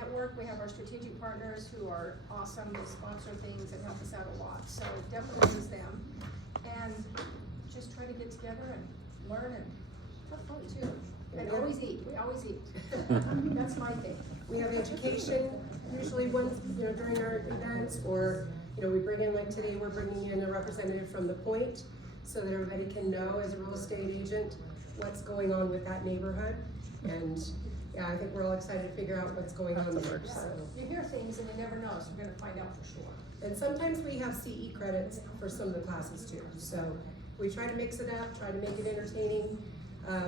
network. We have our strategic partners who are awesome. They sponsor things and help us out a lot. So definitely use them. And just try to get together and learn and have fun too. And always eat. We always eat. That's my thing. We have education usually once, during our events, or, we bring in, like today, we're bringing in a representative from the Point so that everybody can know as a real estate agent what's going on with that neighborhood. And yeah, I think we're all excited to figure out what's going on there. So. You hear things and you never know, so we're gonna find out for sure. And sometimes we have CE credits for some of the classes too. So we try to mix it up, try to make it entertaining.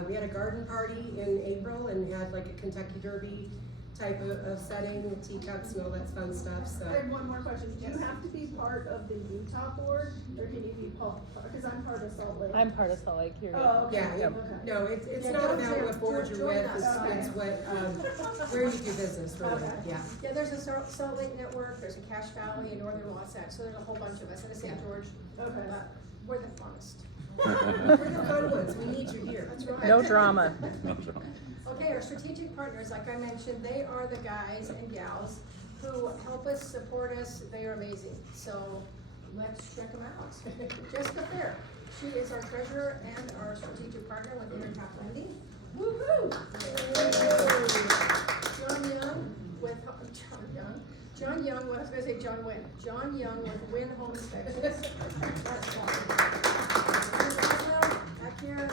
We had a garden party in April and had like a Kentucky Derby type of setting with teacups and all that fun stuff. So I have one more question. Do you have to be part of the Utah board, or can you be part? Because I'm part of Salt Lake. I'm part of Salt Lake. You're Oh, okay. yeah, Okay. no, it's Yeah, not don't about join- what board you're join with. us. It's what where you do business. Really. Okay. Yeah. Yeah, there's a Salt Lake Network, there's a Cache Valley and Northern Wasatch, so there's a whole bunch of us, and a St. George. Okay. We're the funnest. We're the fun ones. We need you here. That's right. no drama. Okay, our strategic partners, like I mentioned, they are the guys and gals who help us, support us. They are amazing. So let's check them out. Jessica Fair, she is our treasurer and our strategic partner with Intercap Lending. Woohoo! John Young with John Young. Well, I was going to say John Wynn. John Young with Wynn Home Inspections. That's awesome. Back here.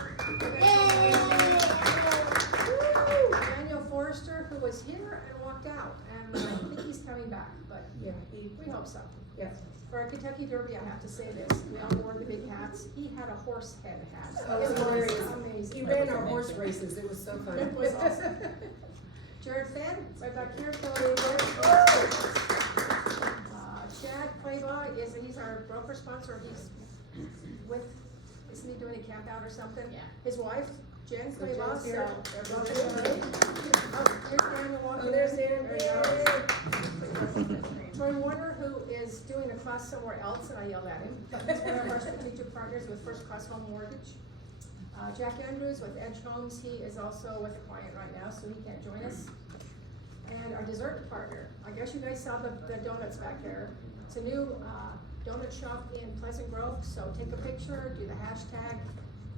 Daniel Forrester, who was here and walked out, and I think he's coming back, but Yeah. we hope so. Yeah. For our Kentucky Derby, I have to say this, we all wore the big hats. He had a horse head hat. Oh, it was hilarious. He Amazing. ran our horse races. It was so fun. It was awesome. Jared Fenn, right back here, Chad Claybaugh he's our broker sponsor. He's with, isn't he doing a camp out or something? Yeah. His wife, Jen Claybaugh, so here. they're both here. Oh, here's Daniel walking. Oh, there's Dan. There you go. Troy Warner, who is doing a class somewhere else, and I yelled at him. He's one of our strategic partners with First Class Home Mortgage. Jack Andrews with Edge Homes, he is also with a client right now, so he can't join us. And our dessert partner, I guess you guys saw the donuts back there. It's a new donut shop in Pleasant Grove, so take a picture, do the hashtag.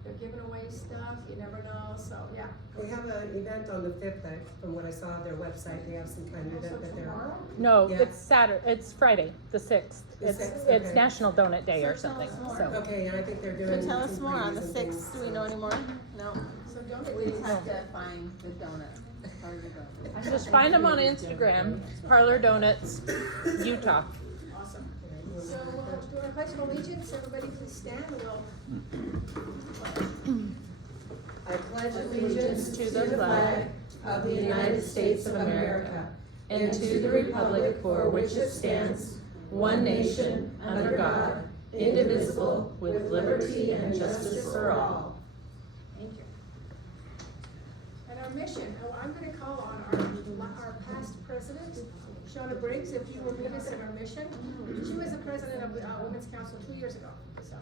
They're giving away stuff, you never know, so yeah. We have an event on the 5th, from what I saw on their website. They have some kind of Also event that they're. tomorrow? No, Yeah. it's Saturday. It's Friday, the 6th. The It's 6th, it's okay. National Donut Day or So tell something. us more. So Okay, and I think they're doing. Can you tell us some more on the freebies and 6th? things, Do we so. know any more? No. So donut We days. just have to find the donut. How do we go? just find them on Instagram. Parlor Donuts, Utah. Awesome. So we'll do our pledge of allegiance. Everybody please stand and we'll. I pledge allegiance to the flag of the United States of America and to the republic for which it stands, one nation, under God, indivisible, with liberty and justice for all. Thank you. And our mission, I'm gonna call on our past president, Shauna Briggs, if you will lead us in our mission. She was the president of the Women's Council 2 years ago, so.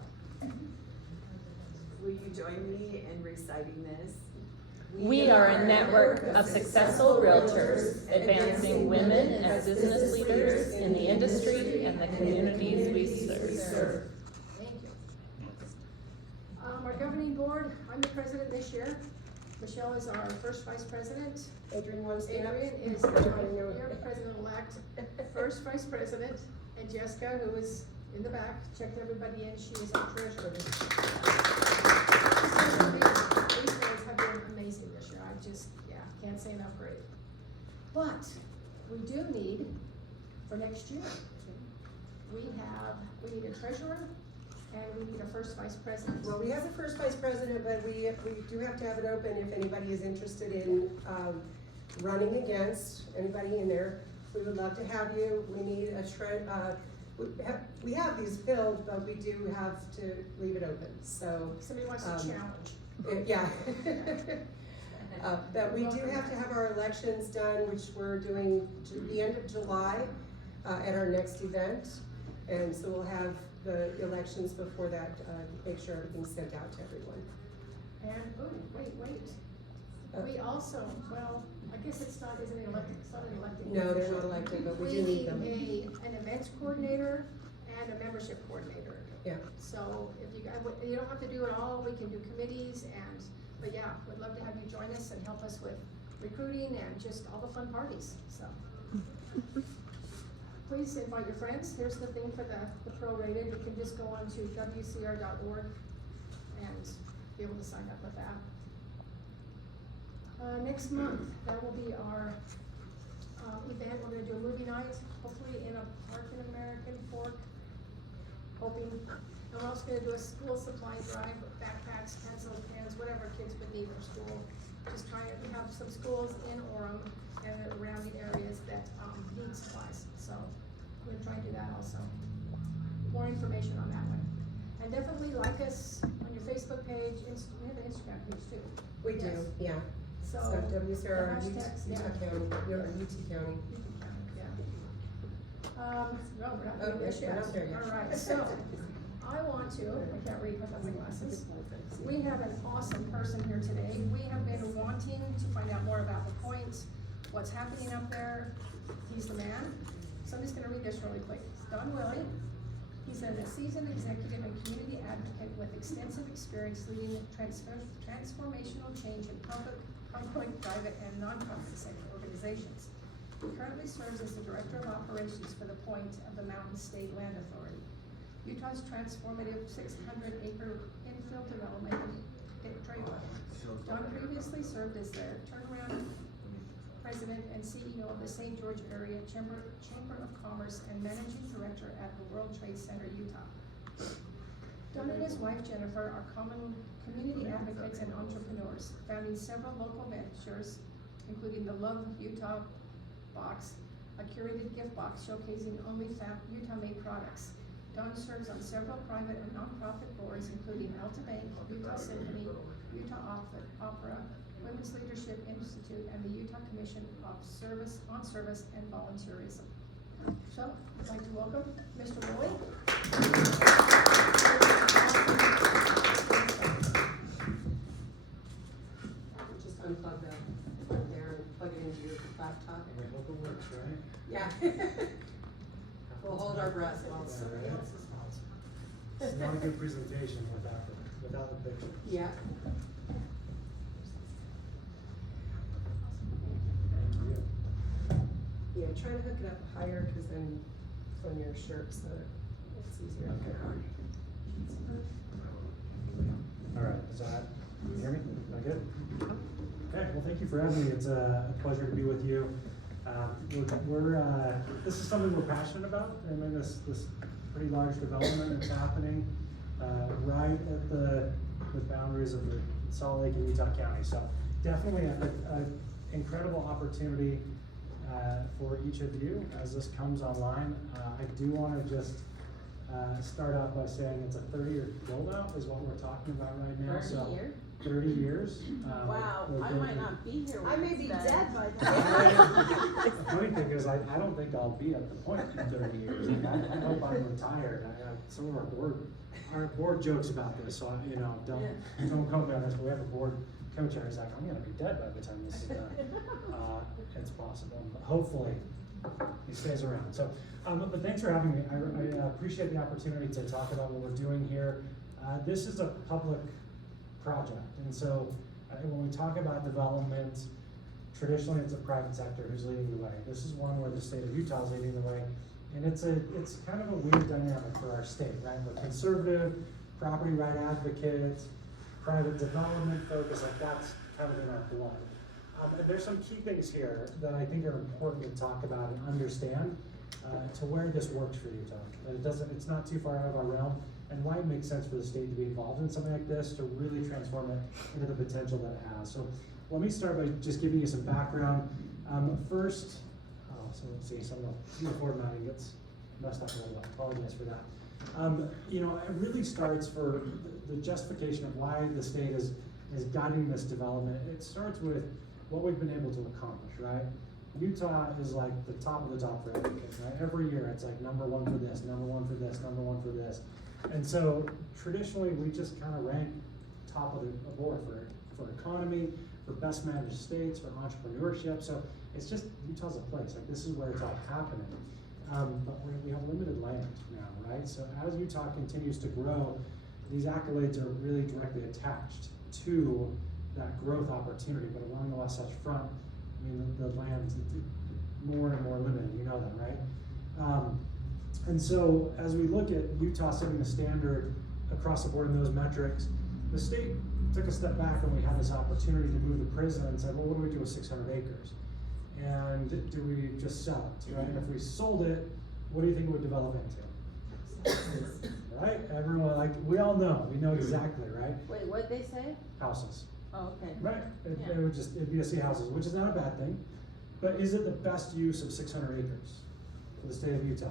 Will you join me in reciting this? We are a network of successful realtors advancing women as business leaders in the industry and the communities we serve. Thank you. Our governing board, I'm the president this year. Michelle is our first vice president. Adrian wants to stand up. Adrian is your president-elect, first vice president, and Jessica, who is in the back, checked everybody in, she is our treasurer. These guys have been amazing this year, can't say enough great. But we do need, for next year, we need a treasurer, and we need a first vice president. Well, we have a first vice president, but we do have to have it open if anybody is interested in running against anybody in there. We would love to have you. We need a we have these filled, but we do have to leave it open. So Somebody wants to challenge. yeah. But we do have to have our elections done, which we're doing the end of July at our next event. And so we'll have the elections before that, make sure everything's sent out to everyone. And, oh, wait. We also, well, I guess it's not isn't an elected, it's not an elected. No, they're position. not elected, but we We do need need them. an events coordinator and a membership coordinator. Yeah. So if you, you don't have to do it all, we can do committees and, but yeah, we'd love to have you join us and help us with recruiting and just all the fun parties, so. Please invite your friends. Here's the thing for the prorated. You can just go on to wcr.org and be able to sign up with that. Next month, that will be our, event. We're gonna do a movie night, hopefully in a park in American Fork. Hoping, and we're also gonna do a school supply drive with backpacks, pencils, pens, whatever kids would need for school. Just trying to, we have some schools in Orem and around the areas that, need supplies, so we're gonna try and do that also. More information on that one. And definitely like us on your Facebook page, we have an Instagram page too. We do, Yes. yeah. So. So WCR, the hashtags, yeah. Utah County, or UT County. Yeah. No, we're not Oh, doing this we're yet. not there yet. All right, so, I want to, I can't read without my glasses. We have an awesome person here today. We have been wanting to find out more about the point, what's happening up there. He's the man. So I'm just gonna read this really quick. Don Willie. He's a seasoned executive and community advocate with extensive experience leading transformational change in public, private, and nonprofit sector organizations. He currently serves as the Director of Operations for the Point of the Mountain State Land Authority, Utah's transformative 600-acre infill development in Draper. Don previously served as the turnaround president and CEO of the St. George Area Chamber of Commerce and managing director at the World Trade Center, Utah. Don and his wife Jennifer are common community advocates and entrepreneurs, founding several local ventures, including the Love Utah Box, a curated gift box showcasing only Utah-made products. Don serves on several private and nonprofit boards, including Alta Bank, Utah Symphony, Utah Opera, Women's Leadership Institute, and the Utah Commission on Service and Volunteerism. So, I'd like to welcome Mr. Willie. Just unplug the plug there and plug it into your laptop. I hope it works, right? Yeah. We'll hold our breath while it's Somebody else's fault. It's not a good presentation without a picture. Yeah. Thank you. Yeah, try to hook it up higher, cause then it's on your shirt, so it's easier to get on. All right, is that, can you hear me? Am I good? Okay, well, thank you for having me. It's a pleasure to be with you. This is something we're passionate about. I mean, this pretty large development that's happening right at the boundaries of the Salt Lake and Utah County. So definitely an incredible opportunity for each of you as this comes online. I do want to just start out by saying it's a 30-year build out is what we're talking about right now. 30 years? 30 years. Wow, we're I building- might not be here. I may be when it's dead done. by then. The funny thing is, I don't think I'll be at the point in 30 years. I hope I'm retired. Some of our board jokes about this, so don't quote me on this, but we have a board co-chair who's like, I'm gonna be dead by the time this is done. It's possible, but hopefully he stays around. So, but thanks for having me. I appreciate the opportunity to talk about what we're doing here. This is a public project, and so when we talk about development, traditionally it's the private sector who's leading the way. This is one where the state of Utah is leading the way, and it's kind of a weird dynamic for our state, right? We're conservative, property right advocates, private development focus, like that's kind of in our blood. And there's some key things here that I think are important to talk about and understand to where this works for Utah. That it's not too far out of our realm, and why it makes sense for the state to be involved in something like this to really transform it into the potential that it has. So let me start by just giving you some background. First, so let's see, some of the formatting gets messed up a little bit. Apologize for that. It really starts for the justification of why the state is guiding this development. It starts with what we've been able to accomplish, right? Utah is like the top of the top for everything, right? Every year it's like number one for this, number one for this, number one for this. And so traditionally we just kind of rank top of the board for economy, for best managed states, for entrepreneurship. So it's just, Utah's a place, like this is where it's all happening. But we have limited land now, right? So as Utah continues to grow, these accolades are really directly attached to that growth opportunity. But along the Wasatch Front, I mean, the land's more and more limited, you know that, right? And so as we look at Utah setting the standard across the board in those metrics, the state took a step back when we had this opportunity to move the prison and said, well, what do we do with 600 acres? And do we just sell it, right? And if we sold it, what do you think it would develop into? Right? Everyone, like, we all know, we know exactly, right? Wait, what'd they say? Houses. Oh, okay. Right, Yeah. it'd be a sea houses, which is not a bad thing, but is it the best use of 600 acres for the state of Utah?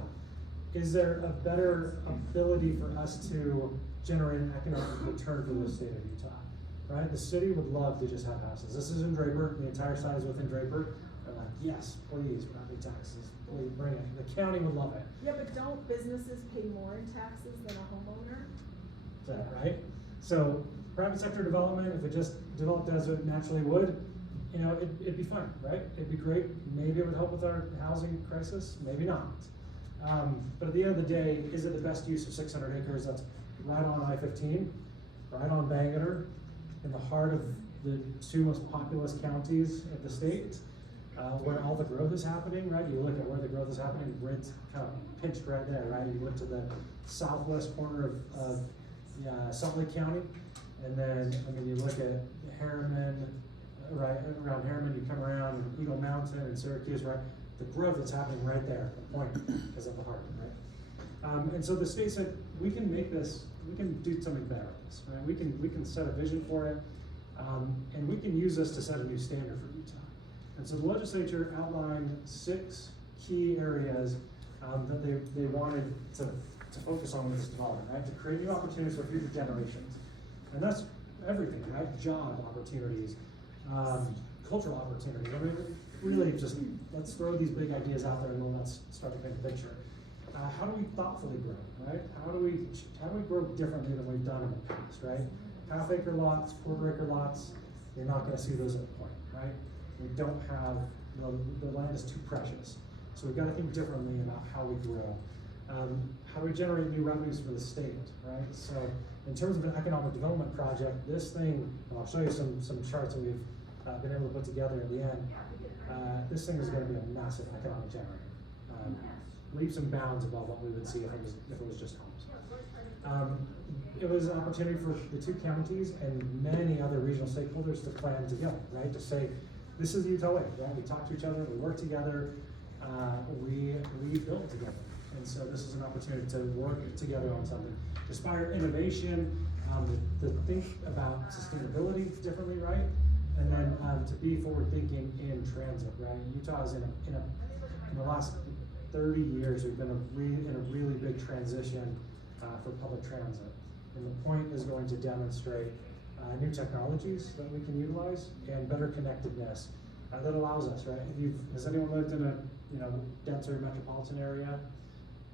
Is there a better ability for us to generate an economic return for the state of Utah? Right, the city would love to just have houses. This is in Draper, the entire site is within Draper. They're like, yes, please, property taxes, please bring it. The county would love it. Yeah, but don't businesses pay more in taxes than a homeowner? Is that right? So private sector development, if it just developed as it naturally would, you know, it'd be fine, right? It'd be great. Maybe it would help with our housing crisis, maybe not. But at the end of the day, is it the best use of 600 acres that's right on I-15, right on Bangor, in the heart of the two most populous counties of the state, where all the growth is happening, right? You look at where the growth is happening, Brent's kind of pinched right there, right? You look to the southwest corner of Salt Lake County, and then, I mean, you look at Harriman, right, around Harriman, you come around Eagle Mountain and Syracuse, right? The growth that's happening right there, the point is at the heart, right? And so the state said, we can make this, we can do something better with this, right? We can set a vision for it, and we can use this to set a new standard for Utah. And so the legislature outlined 6 key areas that they wanted to focus on with this development, right? To create new opportunities for future generations. And that's everything, right? Job opportunities, cultural opportunities. I mean, really just, let's throw these big ideas out there and then let's start to paint a picture. How do we thoughtfully grow, right? How do we grow differently than we've done in the past, right? Half-acre lots, quarter-acre lots, you're not gonna see those at the point, right? We don't have, you know, the land is too precious. So we've gotta think differently about how we grow. How do we generate new revenues for the state, right? So in terms of an economic development project, this thing, and I'll show you some charts that we've been able to put together at the end. This thing is gonna be a massive economic generator. Leaps and bounds above what we would see if it was just homes. It was an opportunity for the 2 counties and many other regional stakeholders to plan together, right? To say, this is the Utah way, right? We talk to each other, we work together, we build together. And so this is an opportunity to work together on something, to inspire innovation, to think about sustainability differently, right? And then to be forward thinking in transit, right? Utah is in the last 30 years, we've been in a really big transition for public transit. And the point is going to demonstrate new technologies that we can utilize and better connectedness that allows us, right? Has anyone lived in a denser metropolitan area?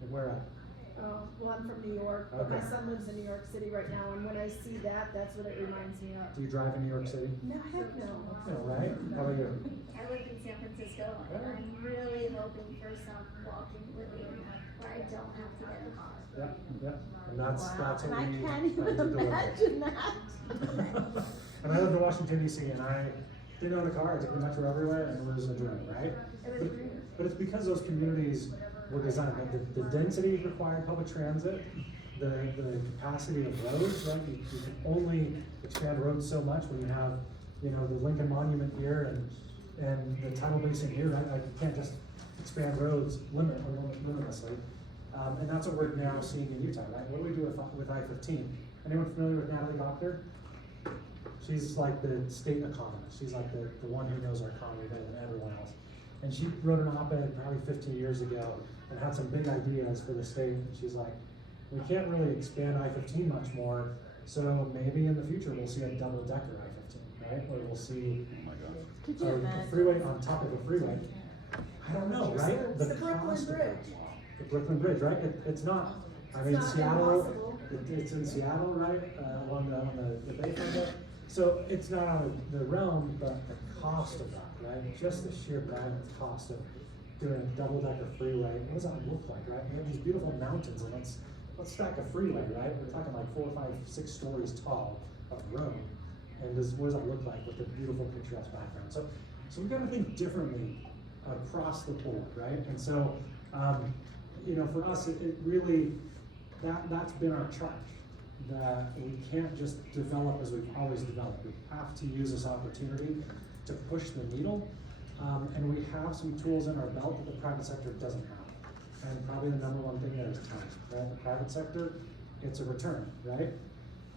And where at? Well, I'm from New York, but my Okay. son lives in New York City right now, and when I see that, that's what it reminds me of. Do you drive in New York City? No, heck no. No, right? How about you? I live in San Francisco, and I'm really hoping for some walking living where I don't have to get in a car. Yep. And that's Wow, what and I we can't even plan to deliver. imagine that. And I lived in Washington DC, and I didn't own a car. I took the metro everywhere, and it was a dream, right? But it's because those communities were designed, right? The density required public transit, the capacity of roads, right? You can only expand roads so much when you have, the Lincoln Monument here and the tidal basin here, right? Like, you can't just expand roads limitlessly. And that's what we're now seeing in Utah, right? What do we do with I-15? Anyone familiar with Natalie Doctor? She's like the state economist. She's like the one who knows our economy better than everyone else. And she wrote an op-ed probably 15 years ago and had some big ideas for the state. And she's like, we can't really expand I-15 much more, so maybe in the future we'll see a double-decker I-15, right? Or we'll see Could you a imagine? freeway on top of a freeway. I don't know, right? It's the Brooklyn cost of it. Bridge. The Brooklyn Bridge, right? It's not. I mean, It's not Seattle. impossible. It's in Seattle, right? Along the bayfront there. So it's not out of the realm, but the cost of that, right? Just the sheer bandwidth cost of doing a double-decker freeway, what does that look like, right? We have these beautiful mountains, and let's stack a freeway, right? We're talking like 4, 5, 6 stories tall of road. And what does that look like with the beautiful picturesque background? So we've got to think differently across the board, right? And so, you know, for us, it really, that's been our charge, that we can't just develop as we've always developed. We have to use this opportunity to push the needle, and we have some tools in our belt that the private sector doesn't have. And probably the number one thing there is time, right? The private sector, it's a return, right?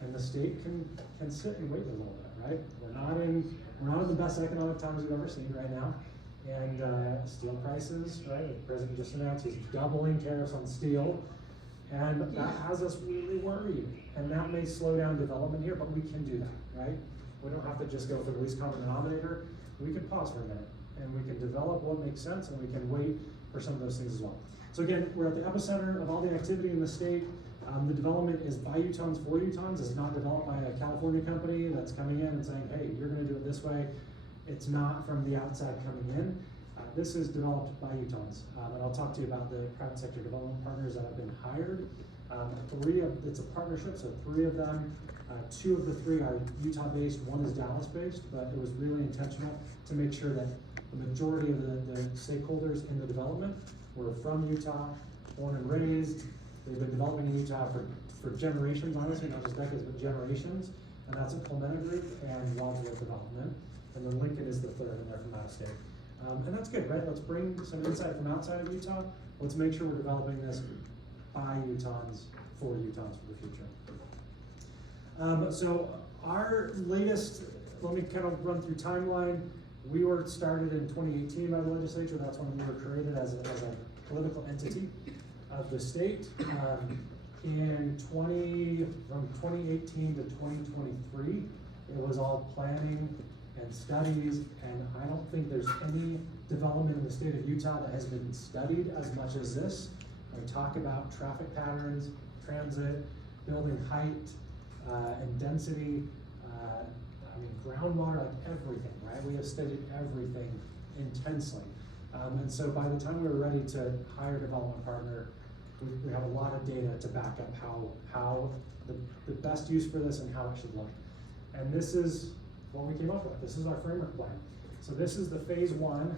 And the state can sit and wait a little bit, right? We're not in the best economic times we've ever seen right now. And steel prices, right? The president just announced he's doubling tariffs on steel. And that has us really worried. And that may slow down development here, but we can do that, right? We don't have to just go for the least common denominator. We can pause for a minute and we can develop what makes sense, and we can wait for some of those things as well. So again, we're at the epicenter of all the activity in the state. The development is by Utahns for Utahns. It's not developed by a California company that's coming in and saying, hey, you're gonna do it this way. It's not from the outside coming in. This is developed by Utahns. And I'll talk to you about the private sector development partners that have been hired. It's a partnership, so 3 of them. 2 of the 3 are Utah-based, 1 is Dallas-based, but it was really intentional to make sure that the majority of the stakeholders in the development were from Utah, born and raised. They've been developing in Utah for generations, honestly, not just decades, but generations. And that's a Palmetto Group and Wadsworth Development. And then Lincoln is the 3rd, and they're from out of state. And that's good, right? Let's bring some insight from outside of Utah. Let's make sure we're developing this by Utahns for Utahns for the future. So our latest, let me kind of run through timeline. We were started in 2018 by the legislature. That's when we were created as a political entity of the state. From 2018 to 2023, it was all planning and studies, and I don't think there's any development in the state of Utah that has been studied as much as this. We talk about traffic patterns, transit, building height, and density, groundwater, like everything, right? We have studied everything intensely. And so by the time we were ready to hire a development partner, we have a lot of data to back up how the best use for this and how it should look. And this is what we came up with. This is our framework plan. So this is the phase 1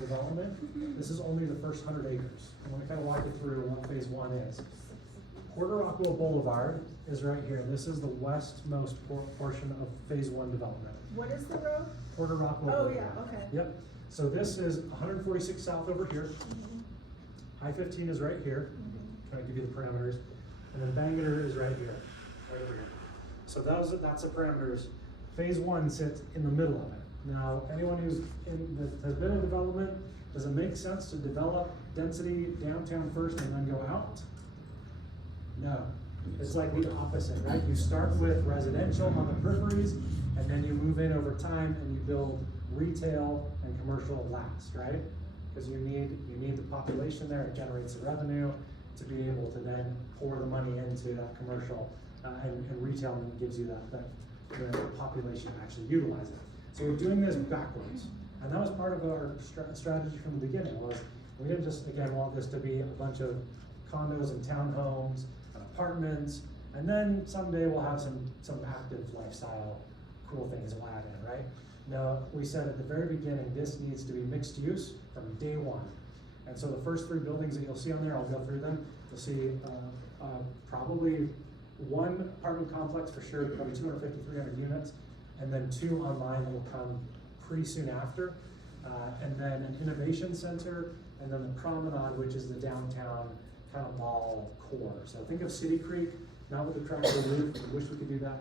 development. This is only the first 100 acres. I'm going to kind of walk you through what phase 1 is. Puerto Rockwell Boulevard is right here. This is the westmost portion of phase 1 development. What is the road? Puerto Rockwell Oh, Boulevard. yeah, okay. Yep. So this is 146 south over here. I-15 is right here. Trying to give you the parameters. And then Bangerter is right here, right over here. So that's the parameters. Phase 1 sits in the middle of it. Now, anyone that has been in development, does it make sense to develop density downtown first and then go out? No. It's like the opposite, right? You start with residential on the peripheries, and then you move in over time and you build retail and commercial last, right? Because you need the population there. It generates the revenue to be able to then pour the money into that commercial and retail, and it gives you the population to actually utilize it. So we're doing this backwards, and that was part of our strategy from the beginning. Was we didn't just want this to be a bunch of condos and townhomes and apartments, and then someday we'll have some active lifestyle cool things we'll add in, right? No, we said at the very beginning, this needs to be mixed use from day 1. And so the first 3 buildings that you'll see on there, I'll go through them. You'll see probably 1 apartment complex for sure, probably 250, 300 units, and then 2 online that will come pretty soon after. And then an innovation center, and then the promenade, which is the downtown kind of mall core. So think of City Creek, not with the tractor roof, I wish we could do that,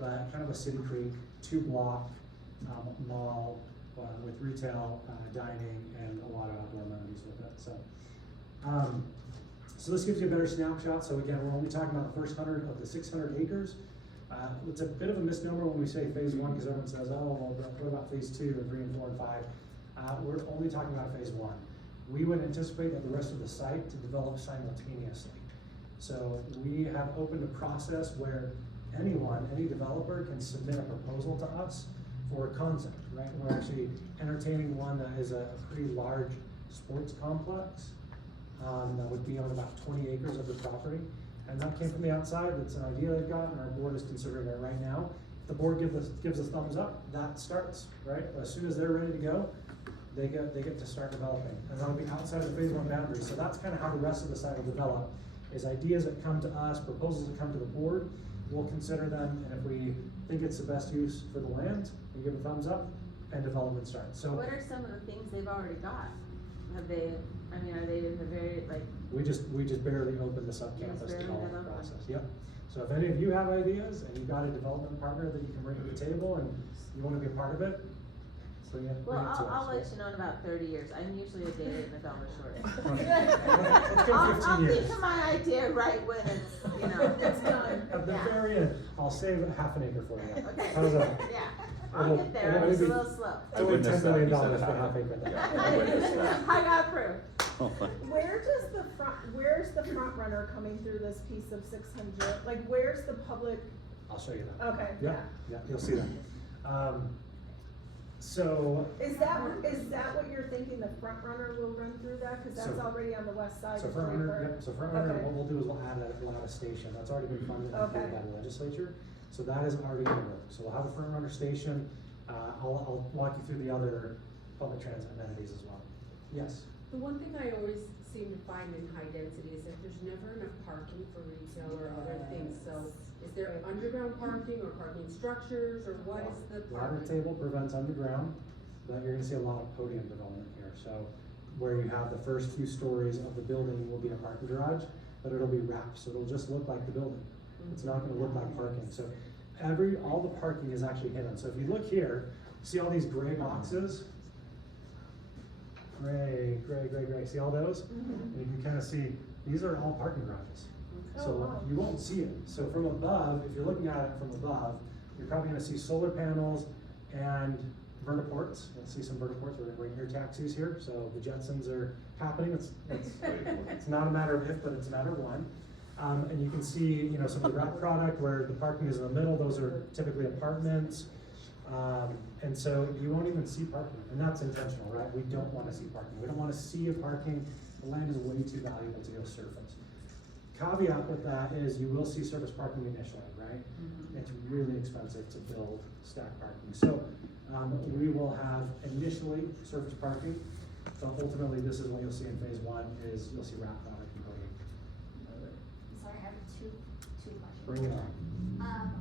but kind of a City Creek 2-block mall with retail, dining, and a lot of outdoor amenities with it. So this gives you a better snapshot. So again, we're only talking about the first 100 of the 600 acres. It's a bit of a misnomer when we say phase 1, because everyone says, oh, well, what about phase 2 and 3 and 4 and 5? We're only talking about phase 1. We would anticipate that the rest of the site to develop simultaneously. So we have opened a process where any developer can submit a proposal to us for a concept, right? We're actually entertaining one that is a pretty large sports complex, that would be on about 20 acres of the property. And that came from the outside, that's an idea they've got, and our board is considering it right now. If the board gives us thumbs up, that starts, right? As soon as they're ready to go, they get to start developing. And that'll be outside the phase 1 boundary. So that's kind of how the rest of the site will develop, is ideas that come to us, proposals that come to the board, we'll consider them, and if we think it's the best use for the land, we give a thumbs up, and development starts. So What are some of the things they've already got? Have they, I mean, are they in the very, like, we just barely opened this up You just campus barely development got open. process, yep. So if any of you have ideas and you've got a development partner that you can bring to the table and you wanna be a part of it, bring it to well, us. I'll let you know in about 30 years. I'm usually a day late and a dollar short. Let's go I'll 15 years. think of my idea right when it's, you know. It's done. At the Yeah. very end, I'll save half an acre for you. Okay. How's that? Yeah, I'll It'll- get there, it'll I'm just a be- little slow. It's only witnessed $10 million that. You said for it half acre. Yeah, I witnessed that. I got proof. Where's the front runner coming through this piece of 600? Like, where's the public? I'll show you that. Okay, Yeah, yeah. yeah, you'll see that. So, Is that what you're thinking, the front runner will run through that? Cause that's So- already on the west side so of front runner, Draper. yep, so front runner, Okay. what we'll do is we'll add a station, that's already been funded and approved Okay. by the legislature. So that is already in the works, so we'll have a front runner station, I'll walk you through the other public transit amenities as well. Yes, The one thing I always seem to find in high density is that there's never enough parking for retail or other things, so is there underground parking or parking structures, or what is the ladder parking? table prevents underground, but you're gonna see a lot of podium development here, so where you have the first few stories of the building will be a parking garage, but it'll be wrapped, so it'll just look like the building. It's not gonna look like parking, so all the parking is actually hidden, so if you look here, see all these gray boxes? Gray, see all those? And you can kinda see, these are all parking garages. Oh, So wow. you won't see it, so from above, if you're looking at it from above, you're probably gonna see solar panels and vertiports. You'll see some vertiports, we're gonna bring air taxis here, so the Jetsons are happening, it's not a matter of if, but it's a matter of when. And you can see, some of the wrap product where the parking is in the middle, those are typically apartments. And so you won't even see parking, and that's intentional, right? We don't wanna see parking, we don't wanna see a parking, the land is way too valuable to go surface. Caveat with that is you will see surface parking initially, right? It's really expensive to build stack parking, so, we will have initially surface parking, but ultimately this is what you'll see in phase 1, is you'll see wrap product and podium. Sorry, I have two questions. Bring it on.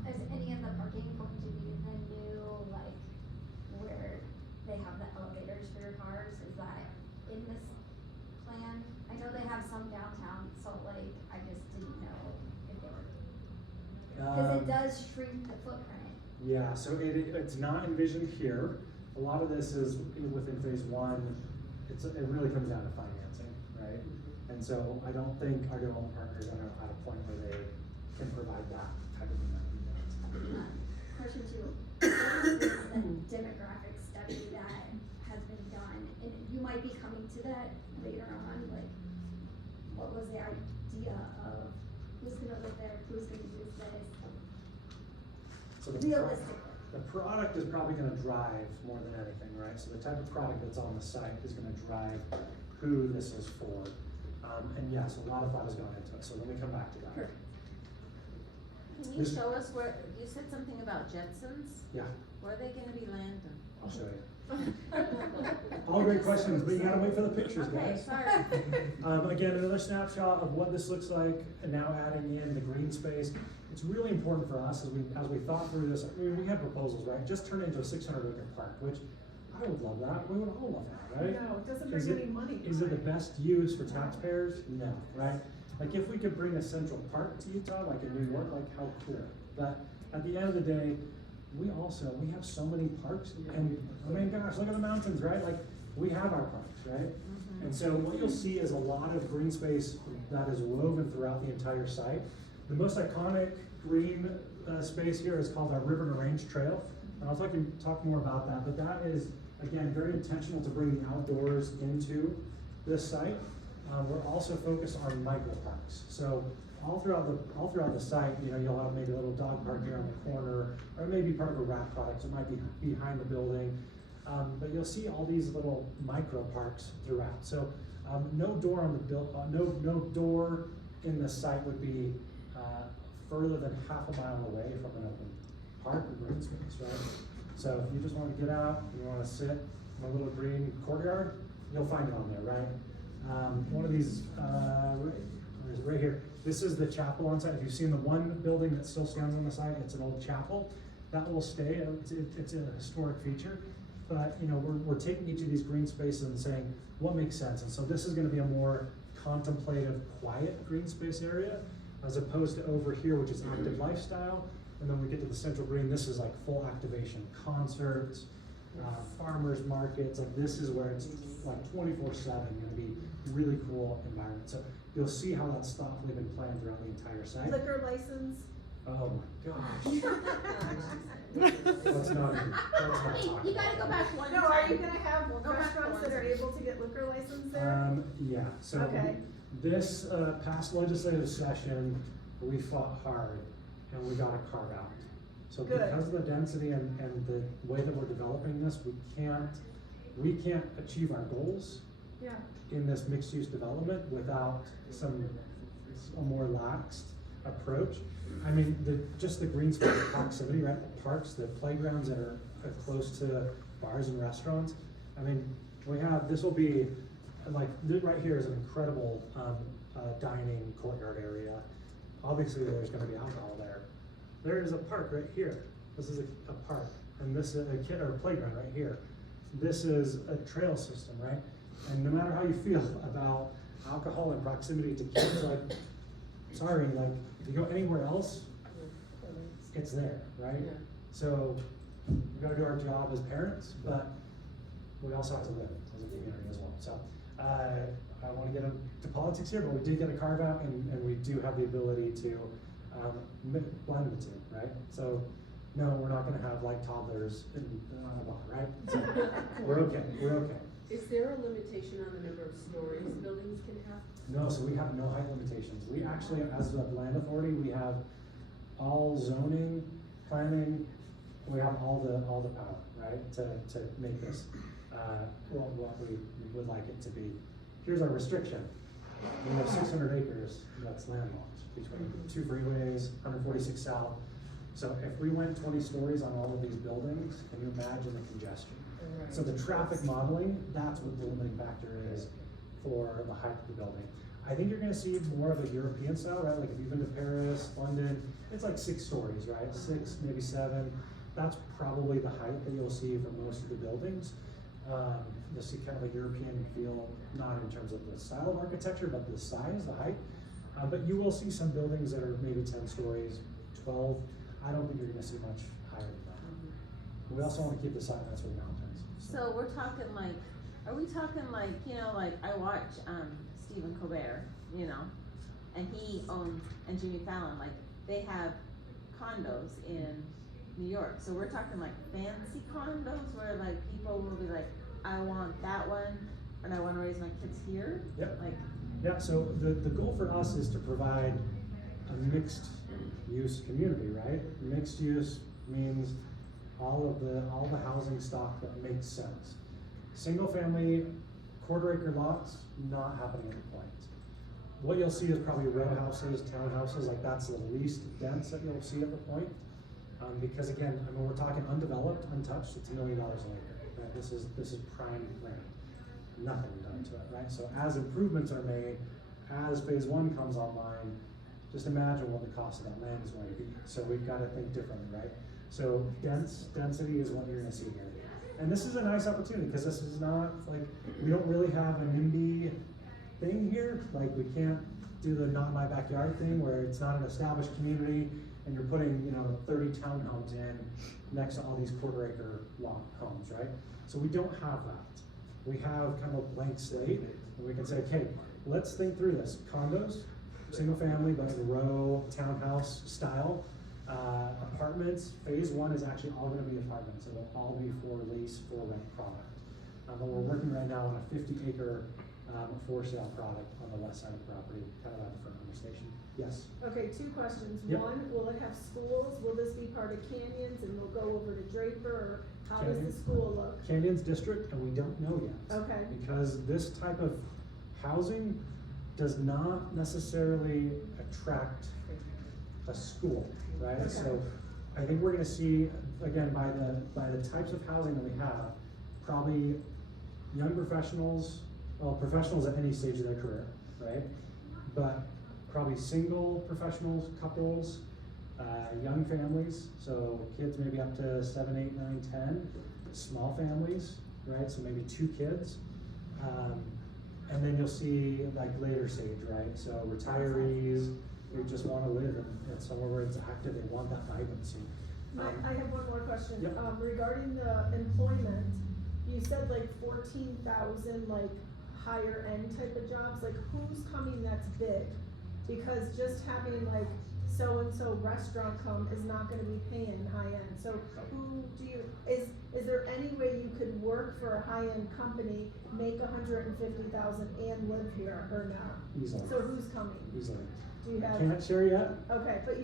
Is any of the parking going to be the new, like, where they have the elevators for your cars, is that in this plan? I know they have some downtown Salt Lake, I just didn't know if they were, cause it does shrink the footprint. Yeah, so it's not envisioned here. A lot of this is within phase 1. It really comes down to financing, right? And so I don't think our development partners are at a point where they can provide that type of amount. Question 2, what is the demographic study that has been done, and you might be coming to that later on, like, what was the idea of who's gonna live there, who's gonna use this, So realistically? the product is probably gonna drive more than anything, right? So the type of product that's on the site is gonna drive who this is for. And yes, a lot of thought has gone into it, so let me come back to that. Can you This- show us where, you said something about Jetsons? Yeah, Where are they gonna be landing? I'll show you. All great questions, but you gotta wait for the pictures, Okay, guys. sorry. Again, another snapshot of what this looks like, and now adding in the green space. It's really important for us as we thought through this. I mean, we had proposals, right? Just turn it into a 600-acre park, which I would love that. We would all love that, right? No, it doesn't Is bring it- any money. Is it the best use for taxpayers? No, right? Like if we could bring a central park to Utah, like in New York, like how cool. But at the end of the day, we have so many parks, and I mean, gosh, look at the mountains, right? Like, we have our parks, right? And so what you'll see is a lot of green space that is woven throughout the entire site. The most iconic green space here is called our River to Range Trail. And I'll talk more about that, but that is, again, very intentional to bring the outdoors into this site. We're also focused on micro parks. So all throughout the site, you know, you'll have maybe a little dog park here on the corner, or maybe part of a wrap product, so it might be behind the building. But you'll see all these little micro parks throughout. So no door on the no door in the site would be further than half a mile away from an open park or green space, right? So if you just want to get out, you want to sit in a little green courtyard, you'll find it on there, right? One of these, right here. This is the chapel on site. If you've seen the one building that still stands on the site, it's an old chapel. That will stay. It's a historic feature. But you know, we're taking each of these green spaces and saying what makes sense. And so this is going to be a more contemplative, quiet green space area, as opposed to over here, which is active lifestyle. And then we get to the central green. This is like full activation, concerts, farmers markets. Like this is where it's like 24/7 going to be really cool environment. So you'll see how that's thoughtfully been planned throughout the entire site. Liquor license? Oh my gosh. Let's not talk You gotta about go that. back one No, time. are you gonna have Go back restaurants that once. are able to get liquor license there? Yeah, so Okay. this past legislative session, we fought hard and we got a carve out. So Good. because of the density and the way that we're developing this, we can't achieve our goals Yeah. in this mixed use development without a more laxed approach. I mean, just the green space proximity, right? The parks, the playgrounds that are close to bars and restaurants. I mean, this will be, like, right here is an incredible dining courtyard area. Obviously, there's gonna be alcohol there. There is a park right here. This is a park, and this is a kid or a playground right here. This is a trail system, right? And no matter how you feel about alcohol and proximity to kids, like, sorry, like, if you go anywhere else, it's there, right? Yeah. So, we gotta do our job as parents, but we also have to live as a community as well. So, I wanna get into politics here, but we did get a carve out, and we do have the ability to blend the two, right? So, no, we're not gonna have like toddlers on a bar, right? So, we're okay. Is there a limitation on the number of stories buildings can have? No, so we have no height limitations. We actually, as a land authority, we have all zoning, planning, we have all the power, right, to make this, what we would like it to be. Here's our restriction. We have 600 acres that's landlocked between 2 freeways, 146 south. So if we went 20 stories on all of these buildings, can you imagine the congestion? So the traffic modeling, that's what the limiting factor is for the height of the building. I think you're gonna see more of a European style, right? Like if you've been to Paris, London, it's like 6 stories, right? 6, maybe 7. That's probably the height that you'll see for most of the buildings. You'll see kind of a European feel, not in terms of the style of architecture, but the size, the height. But you will see some buildings that are maybe 10 stories, 12. I don't think you're gonna see much higher than that. We also wanna keep the site nice for the mountains. So we're talking like, are we talking like, you know, like I watch Stephen Colbert, you know, and he owns, and Jimmy Fallon, like they have condos in New York. So we're talking like fancy condos where like people will be like, I want that one and I wanna raise my kids here. Yep. Like, Yeah, so the goal for us is to provide a mixed use community, right? Mixed use means all the housing stock that makes sense. Single family, quarter acre lots, not happening at the point. What you'll see is probably row houses, townhouses, like that's the least dense that you'll see at the point. Because again, I mean, we're talking undeveloped, untouched, it's $1 million an acre, right? This is prime land, nothing done to it, right? So as improvements are made, as phase 1 comes online, just imagine what the cost of that land is going to be. So we've got to think differently, right? So density is what you're gonna see here. And this is a nice opportunity, because this is not, like, we don't really have an NIMBY thing here. Like, we can't do the not my backyard thing, where it's not an established community, and you're putting, you know, 30 townhomes in next to all these quarter acre lot homes, right? So we don't have that. We have kind of a blank slate, and we can say, okay, let's think through this. Condos, single family, but row, townhouse style. Apartments, phase 1 is actually all gonna be apartments. It will all be for lease, for rent product. But we're working right now on a 50-acre for sale product on the west side of the property, kind of at the front of the station. Yes? Okay, two questions. Yep. One, will it have schools? Will this be part of Canyons and we'll go over to Draper, or how does the Canyon. school look? Canyons District, and we don't know yet. Okay. Because this type of housing does not necessarily attract a school, right? Okay. So I think we're gonna see, again, by the types of housing that we have, probably young professionals, well, professionals at any stage of their career, right? But probably single professionals, couples, young families, so kids maybe up to 7, 8, 9, 10, small families, right? So maybe 2 kids. And then you'll see like later stage, right? So retirees who just wanna live in somewhere where it's active, they want that vibrancy. I have one more question. Yep. Regarding the employment, you said like 14,000, like higher end type of jobs, like who's coming that's big? Because just having like so-and-so restaurant come is not gonna be paying high end. So who do you, is there any way you could work for a high-end company, make 150,000 and live here, or no? Easily. So who's coming? Easily. Do you have, Can't share yet. okay, but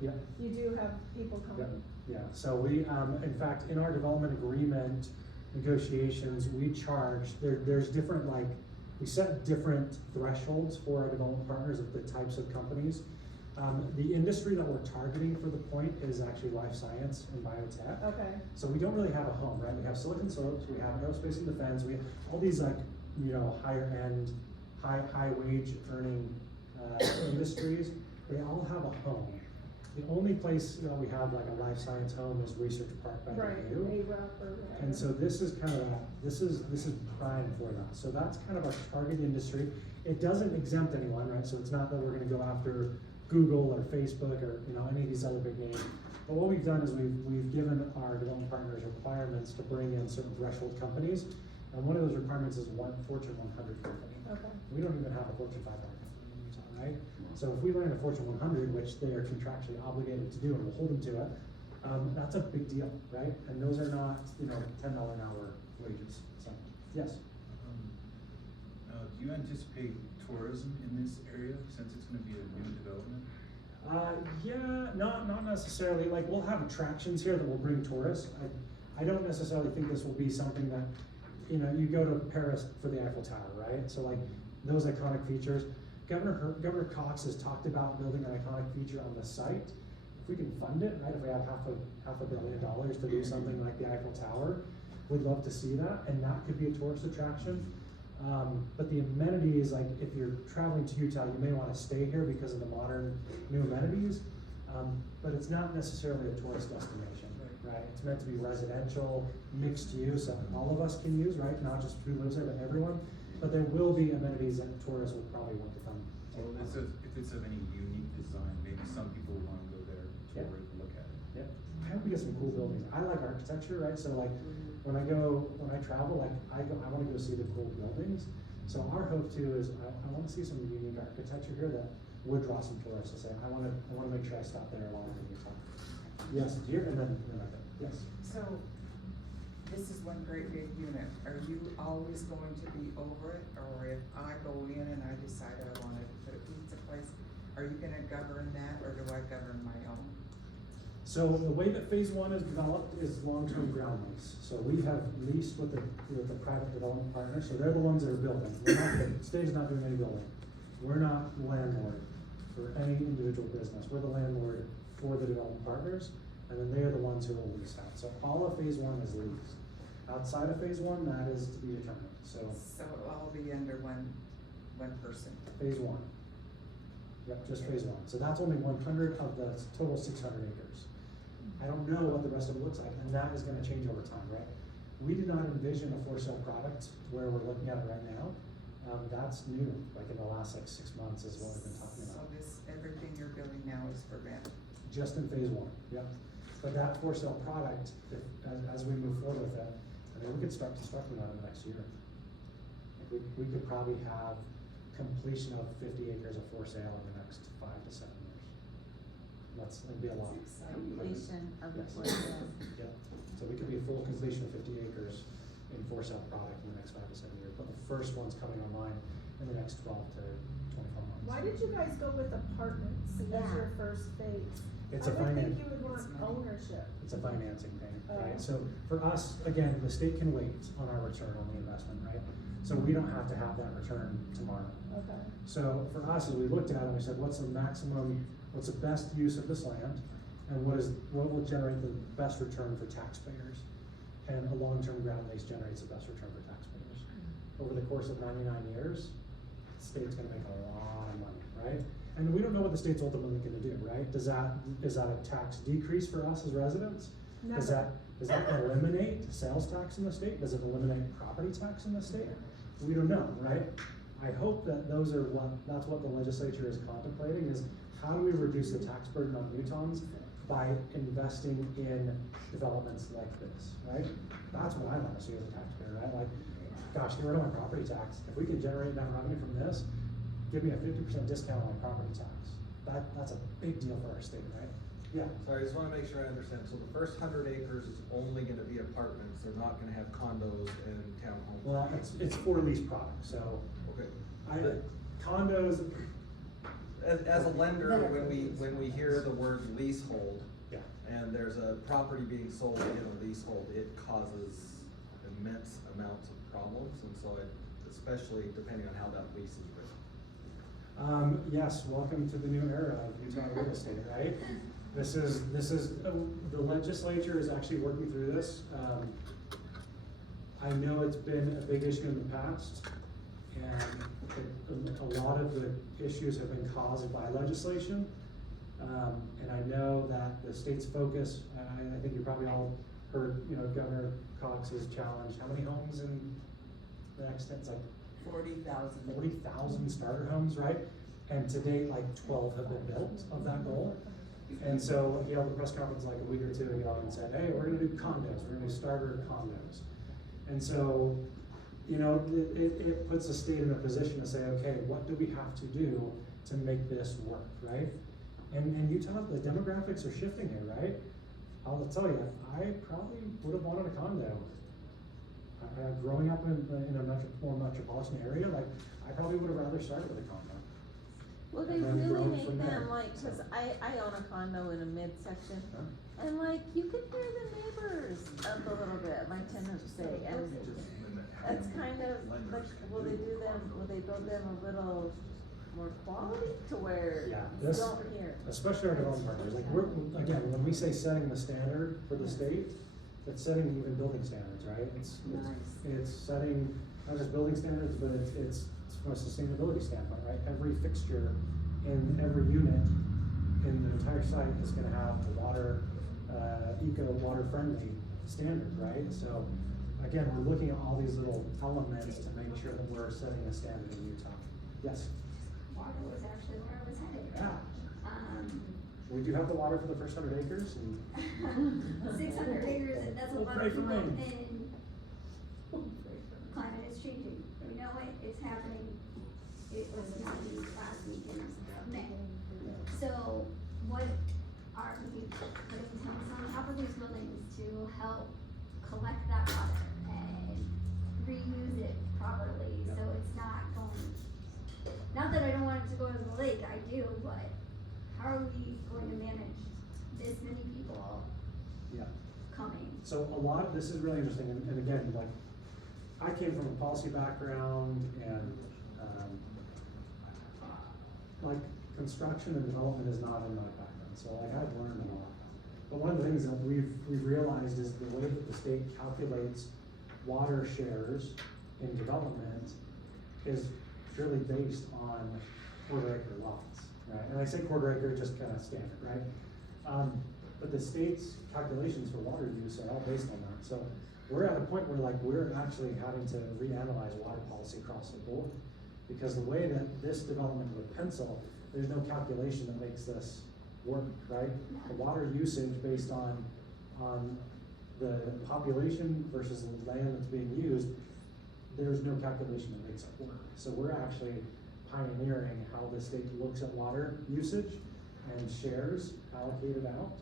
Yeah. you do have people Yeah, coming? yeah, so we, in fact, in our development agreement negotiations, we charge, there's different, like, we set different thresholds for our development partners of the types of companies. The industry that we're targeting for the point is actually life science and biotech. Okay, So we don't really have a home, right? We have Silicon Slopes, we have aerospace and defense, we have all these like, higher end, high wage earning, industries. They all have a home. The only place that we have like a life science home is Research Park by right, the U. A-Rep or whatever. And so this is kind of this is prime for that. So that's kind of our target industry. It doesn't exempt anyone, right? So it's not that we're gonna go after Google or Facebook or any of these other big names. But what we've done is we've given our development partners requirements to bring in certain threshold companies. And one of those requirements is one Fortune 100 company. Okay. We don't even have a Fortune 500 company in Utah, right? So if we land a Fortune 100, which they are contractually obligated to do and we'll hold them to it, that's a big deal, right? And those are not, $10 an hour wages. So, yes. Do you anticipate tourism in this area since it's going to be a new development? Yeah, not necessarily. Like, we'll have attractions here that will bring tourists. I don't necessarily think this will be something that, you go to Paris for the Eiffel Tower, right? So like those iconic features. Governor Cox has talked about building an iconic feature on the site. If we can fund it, right? If we have half a billion dollars to do something like the Eiffel Tower, we'd love to see that, and that could be a tourist attraction. But the amenities, like if you're traveling to Utah, you may want to stay here because of the modern new amenities. But it's not necessarily a tourist destination, right? It's meant to be residential, mixed use that all of us can use, right? Not just who lives there, but everyone. But there will be amenities that tourists will probably want to come. Well, if it's of any unique design, maybe some people will want to go there to tour it and look at it. Yeah, I hope we get some cool buildings. I like architecture, right? So like, when I travel, like I want to go see the cool buildings. So our hope too is I want to see some unique architecture here that would draw some tourists to say, I want to make sure I stop there while I'm in Utah. Yes, here and then I think, yes. So, this is one great big unit. Are you always going to be over it? Or if I go in and I decide I want to put a pizza place, are you gonna govern that, or do I govern my own? So the way that phase 1 is developed is long-term ground lease. So we have leased with the private development partner, so they're the ones that are building. The state is not doing any building. We're not the landlord for any individual business. We're the landlord for the development partners, and then they are the ones who will lease out. So all of phase 1 is leased. Outside of phase 1, that is to be determined. So So it'll all be under one person. phase 1. Yep, just phase 1. So that's only 100 of the total 600 acres. I don't know what the rest of it looks like, and that is gonna change over time, right? We did not envision a for sale product where we're looking at it right now. That's new, like in the last 6 months is what we've been talking So about. everything you're building now is for rent. Just in phase 1, yep. But that for sale product, as we move forward with it, we could start constructing that in the next year. We could probably have completion of 50 acres of for sale in the next 5 to 7 years. That'd be a lot. Completion of the Yes. for sale. Yeah, so we could be a full completion of 50 acres in for sale product in the next 5 to 7 years, but the first one's coming online in the next 12 to 24 months. Why did you guys go with apartments as Yeah. your first phase? It's a I would think finance, you would want ownership. it's a financing thing, right? Oh. So for us, again, the state can wait on our return on the investment, right? So we don't have to have that return tomorrow. Okay. So for us, as we looked at it, we said, what's the maximum, what's the best use of this land? And what will generate the best return for taxpayers? And a long-term ground lease generates the best return for taxpayers. Over the course of 99 years, the state's gonna make a lot of money, right? And we don't know what the state's ultimately gonna do, right? Is that a tax decrease for us as residents? Does Never. that eliminate sales tax in the state? Does it eliminate property tax in the state? We don't know, right? I hope that that's what the legislature is contemplating, is how do we reduce the tax burden on Newtons by investing in developments like this, right? That's what I wanna see as a taxpayer, right? Like, gosh, get rid of my property tax. If we can generate that revenue from this, give me a 50% discount on my property tax. That's a big deal for our state, right? Yeah. Sorry, I just wanna make sure I understand. So the first 100 acres is only gonna be apartments, they're not gonna have condos and townhomes? Well, it's for lease product, so Okay. condos, As a lender, when we hear the word leasehold, yeah. and there's a property being sold in a leasehold, it causes immense amounts of problems, and so especially depending on how that lease is written. Yes, welcome to the new era of Utah real estate, right? This is, the legislature is actually working through this. I know it's been a big issue in the past, and a lot of the issues have been caused by legislation. And I know that the state's focus, I think you probably all heard, Governor Cox's challenge, how many homes in the next, it's like 40,000 starter homes, right? And to date, like 12 have been built of that goal. And so he held a press conference like a week or two ago and said, hey, we're gonna do condos, we're gonna do starter condos. And so, it puts the state in a position to say, okay, what do we have to do to make this work, right? And Utah, the demographics are shifting here, right? I'll tell you, I probably would have wanted a condo. Growing up in a more metropolitan area, like, I probably would have rather started with a condo. Well, they And then really grown make from there. them like, cause I own a condo in a midsection, and like, you can hear the neighbors up a little bit, my tenants say, and that's kind of like, will they build them a little more quality to where Yeah, you this- don't hear? Especially our development partners, like, again, when we say setting the standard for the state, it's setting even building standards, right? It's setting, not just building standards, but it's from a sustainability standpoint, right? Every fixture in every unit in the entire site is gonna have a water, water friendly standard, right? So, again, we're looking at all these little elements to make sure that we're setting a standard in Utah. Yes? Water was actually where I was headed. Yeah. We do have the water for the first 100 acres and 600 acres, and that's a We'll lot pray of for people, rain. and climate is changing, you know it, it's happening. It was 90 last week in May. So what are we putting tanks on top of these buildings to help collect that water and reuse it properly, so it's not going, not that I don't want it to go to the lake, I do, but how are we going to manage this many people yeah. coming? So a lot of this is really interesting, and again, like, I came from a policy background, and like, construction and development is not in my background, so like, I've learned a lot. But one of the things that we've realized is the way that the state calculates water shares in development is purely based on quarter-acre lots, right? And I say quarter-acre just kind of standard, right? But the state's calculations for water use are all based on that. So we're at a point where, like, we're actually having to reanalyze water policy across the board, because the way that this development would pencil, there's no calculation that makes this work, right? The water usage based on the population versus the land that's being used, there's no calculation that makes it work. So we're actually pioneering how the state looks at water usage and shares allocated out.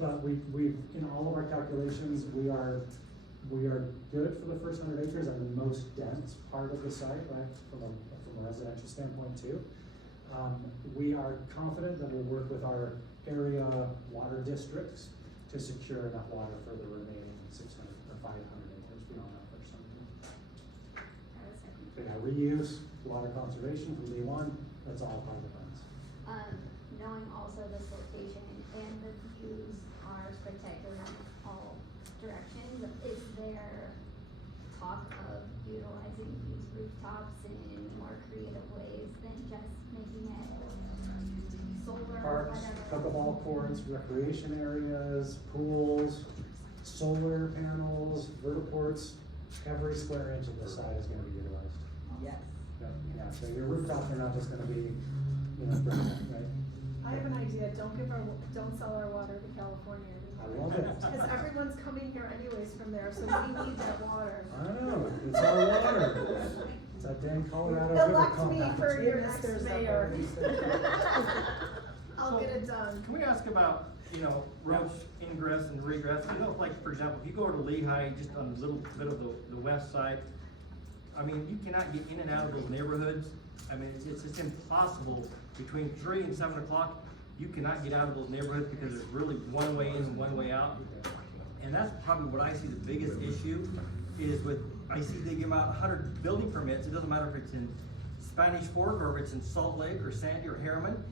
But we've in all of our calculations, we are We are good for the first 100 acres and the most dense part of the site, right, from a residential standpoint too. We are confident that we'll work with our area water districts to secure enough water for the remaining 600 or 500 acres beyond that first 100. So yeah, reuse, water conservation from day one, that's all part of the plans. Knowing also this location and the views are spectacular in all directions, is there talk of utilizing these rooftops in more creative ways than just making it solar or Parks, whatever? pickleball courts, recreation areas, pools, solar panels, vertiports, every square inch of the site is gonna be utilized. Yes. Yeah, so your rooftops are not just gonna be, right? I have an idea, don't sell our water to California I anymore. love it. Cause everyone's coming here anyways from there, so we need that water. I know, it's our water. It's that dang Colorado River Elect me compact. for your next mayor. I'll get it done. Can we ask about, road ingress and regress? Like, for example, if you go to Lehigh, just on a little bit of the west side, I mean, you cannot get in and out of those neighborhoods. I mean, it's impossible. Between 3 and 7 o'clock, you cannot get out of those neighborhoods because there's really one way in and one way out. And that's probably what I see the biggest issue is I see they give out 100 building permits. It doesn't matter if it's in Spanish Fork or if it's in Salt Lake or Sandy or Harriman.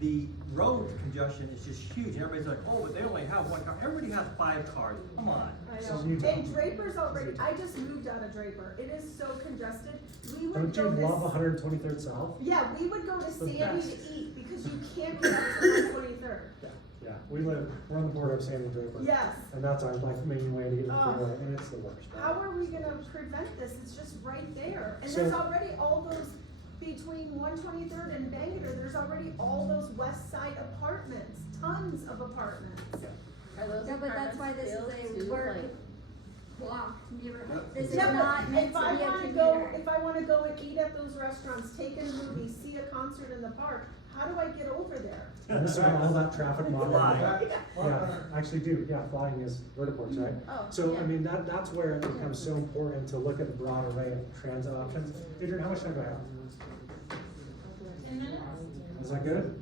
The road congestion is just huge. And everybody's like, oh, but they only have one car. Everybody has 5 cars. Come on. I So know, you don't- and Draper's already, I just moved out of Draper, it is so congested, we would Don't go you to. love 123rd South? Yeah, we would go to the Sandy best. to eat, because you can't get up to 123rd. Yeah, we're on the border of Sandy and Draper. Yes. And that's our main way to get to the Oh. freeway, and it's the worst. right? How are we gonna prevent this? It's just right there. And So- there's already all those, between 123rd and Bangor, there's already all those west side apartments, tons of apartments. Are those No, but that's why this apartments is built a to, work like, block neighborhood. This is Yeah, not but meant if to I be a wanna commuter. go, if I wanna go and eat at those restaurants, take in a movie, see a concert in the park, how do I get over there? And this is where all that traffic modeling. Fly. Yeah, actually do, yeah, flying is vertiports, right? Oh, So, yeah. I mean, that's where it becomes so important to look at the broad array of transit options. Adrian, how much time do I have? 10 minutes? Is that good?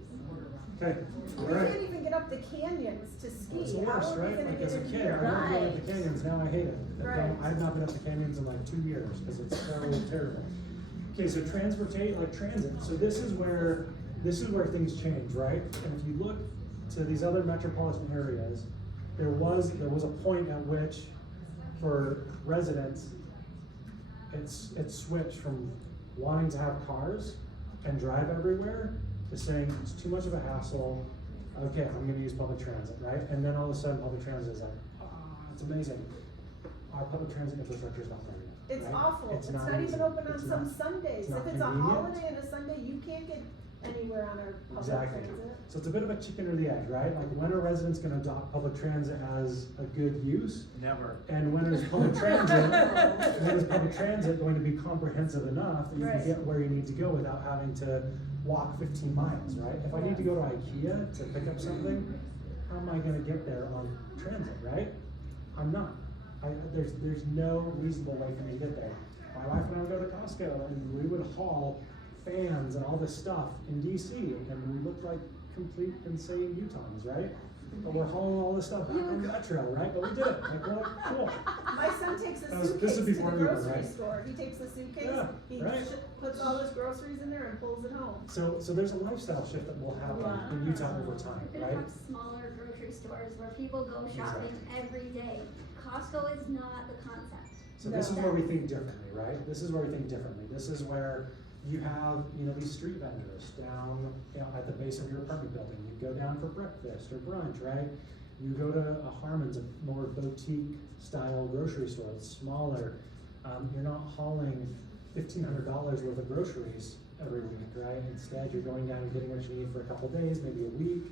Okay, all We right. can't even get up the canyons to ski. It's the How worst, are we right? gonna Like get as a in kid, I here? loved going up Right. the canyons, now I hate it. Right. I've not been up the canyons in like 2 years, cause it's so terrible. Okay, so transit, so this is where things change, right? And if you look to these other metropolitan areas, there was a point at which, for residents, it switched from wanting to have cars and drive everywhere to saying it's too much of a hassle, okay, I'm gonna use public transit, right? And then all of a sudden, public transit is like, it's amazing. Our public transit infrastructure is not there yet. It's right? awful. It's not easy. even open on It's some not- Sundays. it's not If it's a convenient. holiday and a Sunday, you can't get anywhere on our public Exactly. transit. So it's a bit of a chicken or the egg, right? Like when are residents gonna adopt public transit as a good use? Never. And when is public transit going to be comprehensive enough that you can Right. get where you need to go without having to walk 15 miles, right? If I need to go to IKEA to pick up something, how am I gonna get there on transit, right? I'm not. There's no reasonable way for me to get there. My wife and I would go to Costco and we would haul fans and all this stuff in DC and we looked like complete insane Utahns, right? But we're hauling all this stuff back on Metro, right? But we did it, like we're like, cool. My son takes a This suitcase is to the before Uber, grocery right? store. He takes the suitcase, Yeah, he right. puts all his groceries in there and pulls it home. So there's a lifestyle shift that will happen in Utah over time, We're gonna right? have smaller grocery stores where people go shopping every day. Costco is not the concept. So this is where we think differently, right? This is where we think differently. This is where you have, these street vendors down, at the base of your apartment building. You go down for breakfast or brunch, right? You go to a Harmon's, a more boutique style grocery store, it's smaller. You're not hauling $1,500 worth of groceries every week, right? Instead, you're going down and getting what you need for a couple days, maybe a week.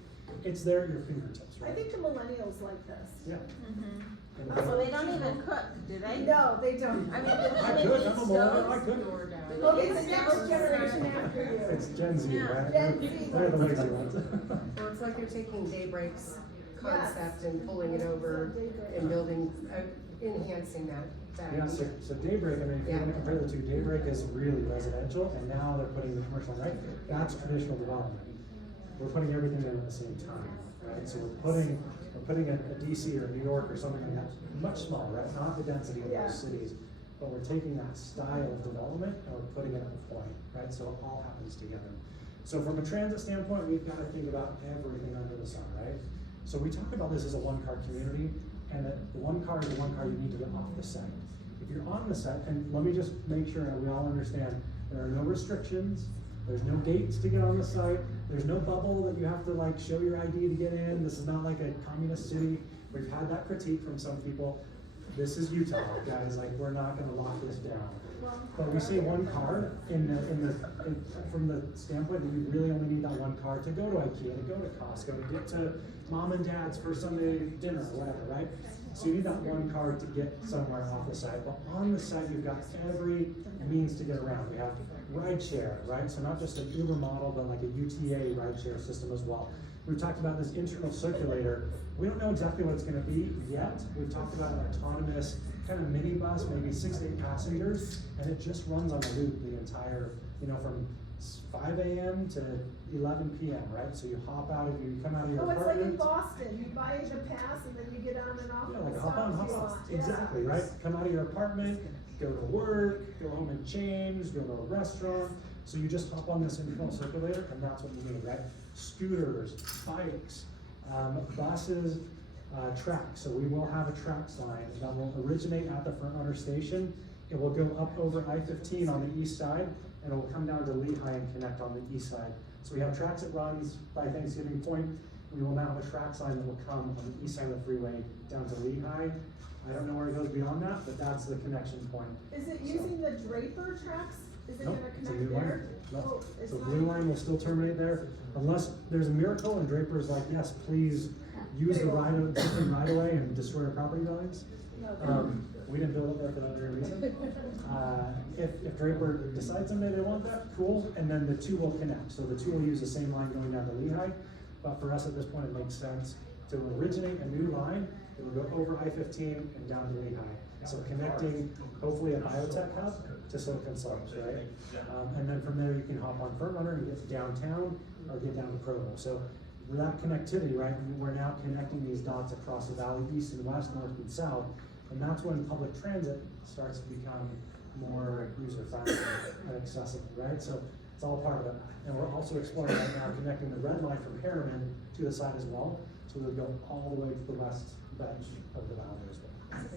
It's there at your fingertips, I right? think the millennials like this. Yeah. Mm-hmm. So they don't even cook, do they? No, they don't. I mean, I do they cook, use I'm a millennial, I stoves? cook. Okay, the next generation after you. It's Gen Z, Yeah. right? Gen Z. They're the lazy ones. Well, it's like you're taking Daybreak's concept and pulling it over and building, enhancing that. Yeah, so Daybreak, I mean, if you Yeah. wanna compare the two, Daybreak is really residential, and now they're putting the commercial, right? That's traditional development. We're putting everything in at the same time, right? So we're putting a DC or New York or something like that, much smaller, right? Not the density of Yeah. those cities, but we're taking that style of development and we're putting it at the point, right? So it all happens together. So from a transit standpoint, we've gotta think about everything under the sun, right? So we talk about this as a one-car community, and the one car is the one car you need to get off the site. If you're on the site, and let me just make sure that we all understand, there are no restrictions, there's no gates to get on the site, there's no bubble that you have to like show your ID to get in, this is not like a communist city. We've had that critique from some people. This is Utah, guys, like, we're not gonna lock this down. But we say one car from the standpoint that you really only need that one car to go to IKEA, to go to Costco, to get to mom and dad's for Sunday dinner or whatever, right? So you need that one car to get somewhere off the site. But on the site, you've got every means to get around. We have rideshare, right? So not just an Uber model, but like a UTA rideshare system as well. We've talked about this internal circulator. We don't know exactly what it's gonna be yet. We've talked about an autonomous kind of minibus, maybe 6 to 8 passengers, and it just runs on a loop the entire, from 5 a.m. to 11 p.m., right? So you hop out, if you come out of your Oh, it's like in apartment. Boston, you buy the pass and then you get on and off. Yeah, the like a hop on, hop stops you off. want. Yeah. Exactly, right? Come out of your apartment, go to work, go home and change, go to a restaurant. So you just hop on this internal circulator, and that's what you need, right? Scooters, bikes, buses, tracks. So we will have a track sign that will originate at the front runner station. It will go up over I-15 on the east side, and it will come down to Lehigh and connect on the east side. So we have tracks that runs by Thanksgiving Point. We will now have a track sign that will come on the east side of the freeway down to Lehigh. I don't know where it goes beyond that, but that's the connection point. Is it using the Draper tracks? Is it Nope, gonna it's a connect new line. there? Nope. Oh, it's So not- Blue Line will still terminate there, unless there's a miracle and Draper's like, yes, please use the right away and destroy our property values. We didn't build it there for that very reason. If Draper decides someday they want that, cool, and then the two will connect. So the two will use the same line going down to Lehigh, but for us at this point, it makes sense to originate a new line. It will go over I-15 and down to Lehigh. So connecting hopefully a biotech hub to Silicon Slopes, right? And then from there, you can hop on Front Runner and get downtown or get down to Provo. So that connectivity, right, we're now connecting these dots across the valley, east and west, north and south. And that's when public transit starts to become more user-friendly and accessible, right? So it's all part of it. And we're also exploring right now connecting the red line from Harriman to the side as well. So we'll go all the way to the west bench of the valley as well.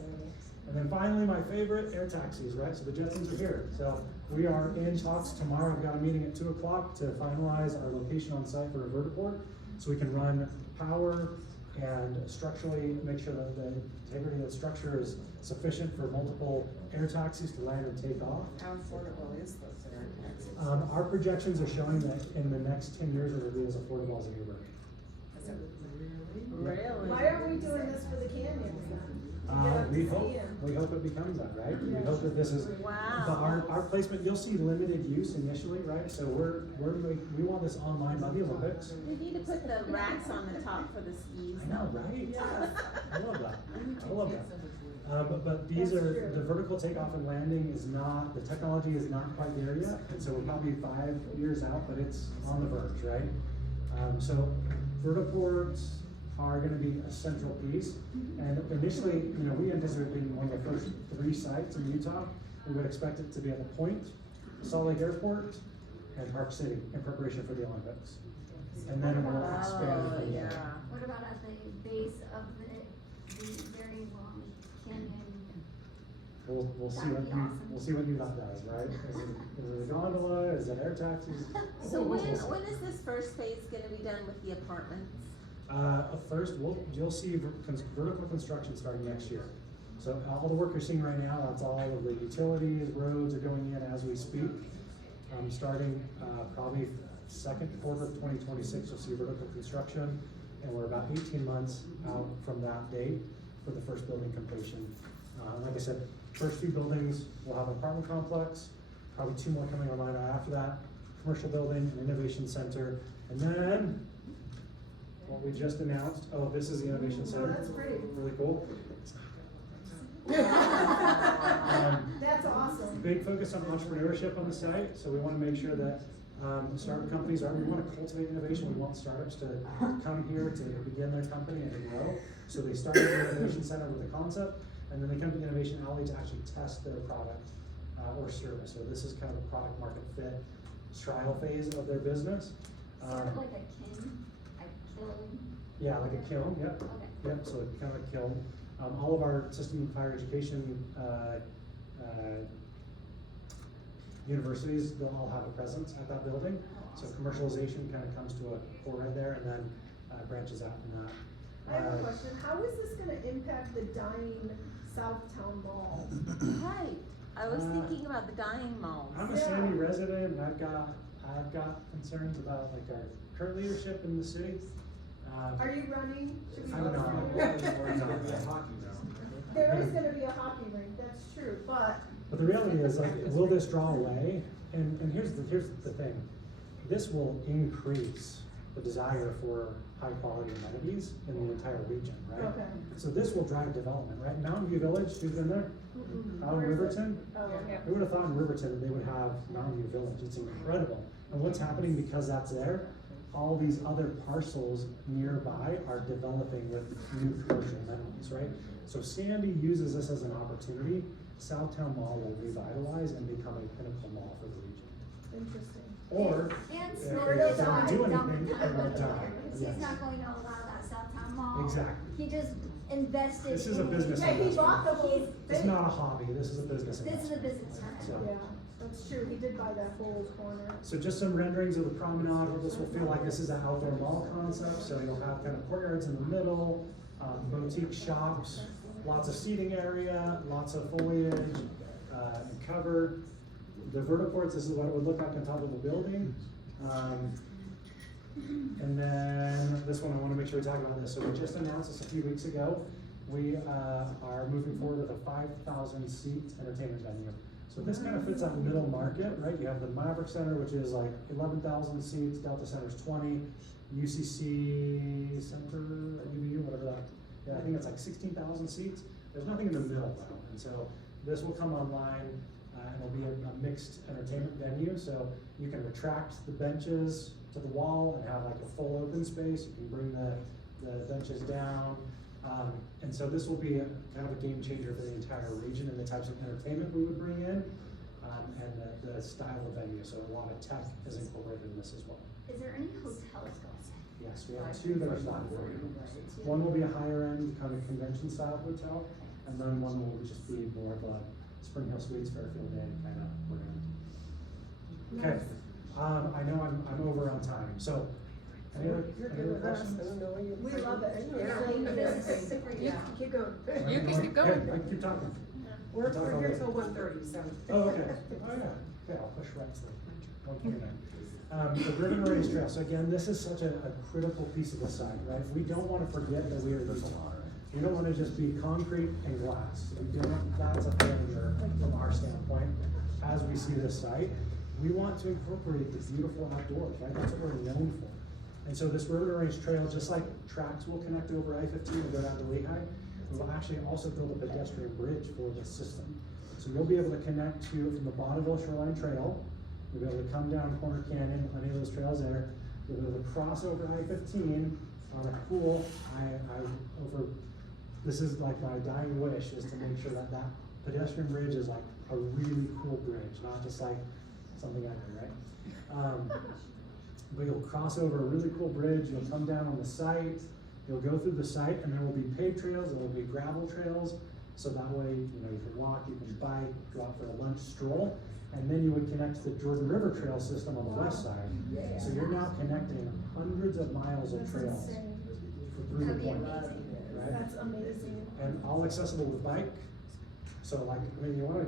And then finally, my favorite, air taxis, right? So the Jetsons are here. So we are in talks tomorrow. I've got a meeting at 2 o'clock to finalize our location on site for a vertiport. So we can run power and structurally make sure that the integrity of the structure is sufficient for multiple air taxis to land and take off. How affordable is those air taxis? Our projections are showing that in the next 10 years, it'll be as affordable as an Uber. Is it Really? Why aren't we doing this for the canyons then? To get up to We see hope, 'em. we hope it becomes that, right? We hope that this is, Wow. but our placement, you'll see limited use initially, right? So we want this online by the Olympics. We need to put the racks on the top for the skis I know, though. right? I love that, I love that. But these That's are, true. the vertical takeoff and landing is not, the technology is not quite there yet, and so we're probably 5 years out, but it's on the verge, right? So vertiports are gonna be a central piece, and initially, we anticipate being one of the first 3 sites in Utah. We would expect it to be at the Point, Salt Lake Airport, and Park City in preparation for the Olympics. And then it will expand Oh, from there. yeah. What about at the base of the very long canyon? We'll see That'd what be you, awesome. we'll see what UDOT does, right? Is it a gondola, is it air taxis? So We'll see. when is this first phase gonna be done with the apartments? First, you'll see vertical construction starting next year. So all the work you're seeing right now, that's all of the utilities, roads are going in as we speak. Starting, probably second quarter of 2026, you'll see vertical construction, and we're about 18 months out from that date for the first building completion. Like I said, first 2 buildings will have an apartment complex, probably 2 more coming online right after that, commercial building, an innovation center, and then what we just announced, this is the innovation center. Oh, that's pretty. Really cool. That's awesome. Big focus on entrepreneurship on the site, so we wanna make sure that, startup companies we wanna cultivate innovation, we want startups to come here to begin their company and to grow. So they start at the innovation center with a concept, and then they come to the innovation alley to actually test their product, or service. So this is kind of a product market fit trial phase of their business. Sort of like a kiln. Yeah, like a kiln, yep. Okay. Yep, so kind of a kiln. All of our system of higher education, universities, they'll all have a presence at that building. So commercialization kind of comes to a core right there and then branches out from that. I have a question, how is this gonna impact the dying Southtown Mall? Right, I was thinking about the dying malls. I'm a Sandy resident and I've got concerns about like our current leadership in the city. Are you running? Should we I don't vote know. for you? Hockey now. There is gonna be a hockey rink, that's true, but But the reality is, like, will this draw away? And here's the thing. This will increase the desire for high quality amenities in the entire region, right? Okay. So this will drive development, right? Mountain View Village, who's been there? Out in Riverton? Oh, okay. Who would have thought in Riverton that they would have Mountain View Village? It's incredible. And what's happening because that's there? All these other parcels nearby are developing with new commercial amenities, right? So Sandy uses this as an opportunity. Southtown Mall will revitalize and become a pinnacle mall for the region. Interesting. Or, And if Snort they is don't do dump anything, it will die. He's Yes. not going to allow that Southtown Mall. Exactly. He just invested. This is a in- business Yeah, he bought the whole It's thing. not a hobby, this is a business This is a investment. business for him. So- Yeah, that's true, he did buy that whole corner. So just some renderings of the promenade. This will feel like this is an outdoor mall concept, so you'll have kind of courtyards in the middle, boutique shops, lots of seating area, lots of foliage, and cover. The vertiports, this is what it would look like on top of a building. And then this one, I wanna make sure we talk about this. So we just announced this a few weeks ago. We are moving forward with a 5,000 seat entertainment venue. So this kind of fits that middle market, right? You have the Maverick Center, which is like 11,000 seats, Delta Center's 20, UCC Center, UVU, whatever that, yeah, I think it's like 16,000 seats. There's nothing in the middle though, and so this will come online and it'll be a mixed entertainment venue. So you can retract the benches to the wall and have like a full open space. You can bring the benches down. And so this will be kind of a game changer for the entire region and the types of entertainment we would bring in, and the style of venue. So a lot of tech is incorporated in this as well. Is there any hotels going? Yes, we have two that are slotted for you. One will be a higher end kind of convention style hotel, and then one will just be more of a Spring Hill Suites, Fairfield Inn kind of brand. Okay, I know I'm over on time, so any other questions? We love it. Yeah, keep going. You can keep going. Yeah, I can keep talking. We're here till 1:30, so. Oh, okay. Oh, yeah. Okay, I'll push right to 1:29. The Ribbon Race Trail. So again, this is such a critical piece of the site, right? We don't want to forget that we are people. We don't want to just be concrete and glass. We don't, that's a failure from our standpoint. As we see this site, we want to incorporate the beautiful outdoors, right? That's what we're known for. And so this Ribbon Race Trail, just like tracks will connect over I-15 and go down to Lehigh, we will actually also build a pedestrian bridge for this system. So you'll be able to connect to from the Bonneville Shoreline Trail. You'll be able to come down Corner Canyon, any of those trails there. You'll be able to cross over I-15 on a cool, this is like my dying wish, is to make sure that that pedestrian bridge is like a really cool bridge, not just like something out there, right? But you'll cross over a really cool bridge, you'll come down on the site, you'll go through the site, and there will be paved trails, there will be gravel trails, so that way, you know, you can walk, you can bike, go out for a lunch stroll, and then you would connect to the Jordan River Trail system on the west side. So you're now connecting hundreds of miles of trails through the That'd be point, amazing. right? That's amazing. And all accessible with bike. So like, when you wanna,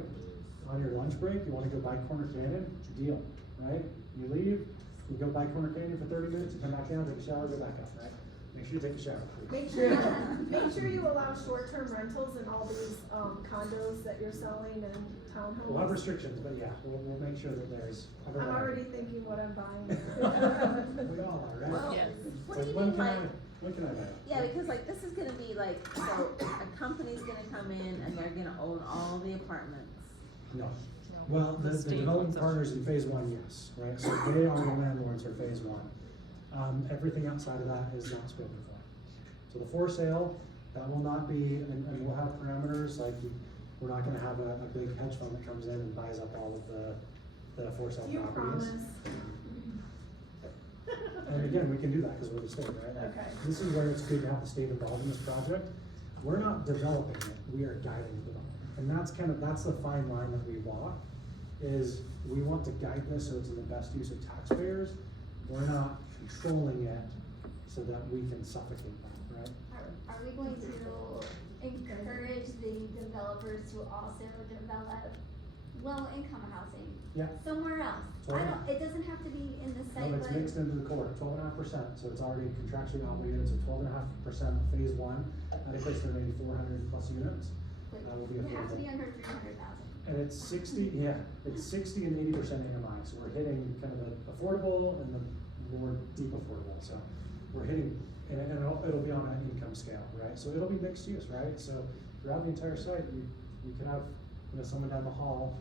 on your lunch break, you wanna go bike Corner Canyon, deal, right? You leave, you go bike Corner Canyon for 30 minutes, you come back down, take a shower, go back up, right? Make sure you take a shower. Make sure you allow short-term rentals in all these condos that you're selling and townhomes. We'll have restrictions, but yeah, we'll make sure that there's. I'm already thinking what I'm buying. We all are, right? Well, Yes. what do you Like, mean, like, When can I buy it? Yeah, because like, this is gonna be like, so a company's gonna come in and they're gonna own all the apartments. No. Well, the state development wants us- partners in phase one, yes, right, so they are the landlords for phase one. Everything outside of that is not spoken for. So the for sale, that will not be, and we'll have parameters, like, we're not gonna have a big hedge fund that comes in and buys up all of the for sale Do you properties. promise? And again, we can do that, cause we're the state, right? Okay. This is where it's good to have the state involved in this project. We're not developing it, we are guiding development. And that's the fine line that we walk, is we want to guide this so it's in the best use of taxpayers. We're not controlling it so that we can suffocate that, right? Are we going to encourage the developers to also develop low-income housing Yeah. somewhere else? It doesn't have to be in the site, No, it's but. mixed into the core, 12.5%, so it's already contractually obligated, so 12.5% of phase one, that equates to maybe 400 plus units. Will be It has to affordable. be under 300,000. And it's 60 and 80% AMI, so we're hitting kind of the affordable and the more deep affordable, so we're hitting, and it'll be on an income scale, right? So it'll be mixed use, right? So throughout the entire site, you can have, someone down the hall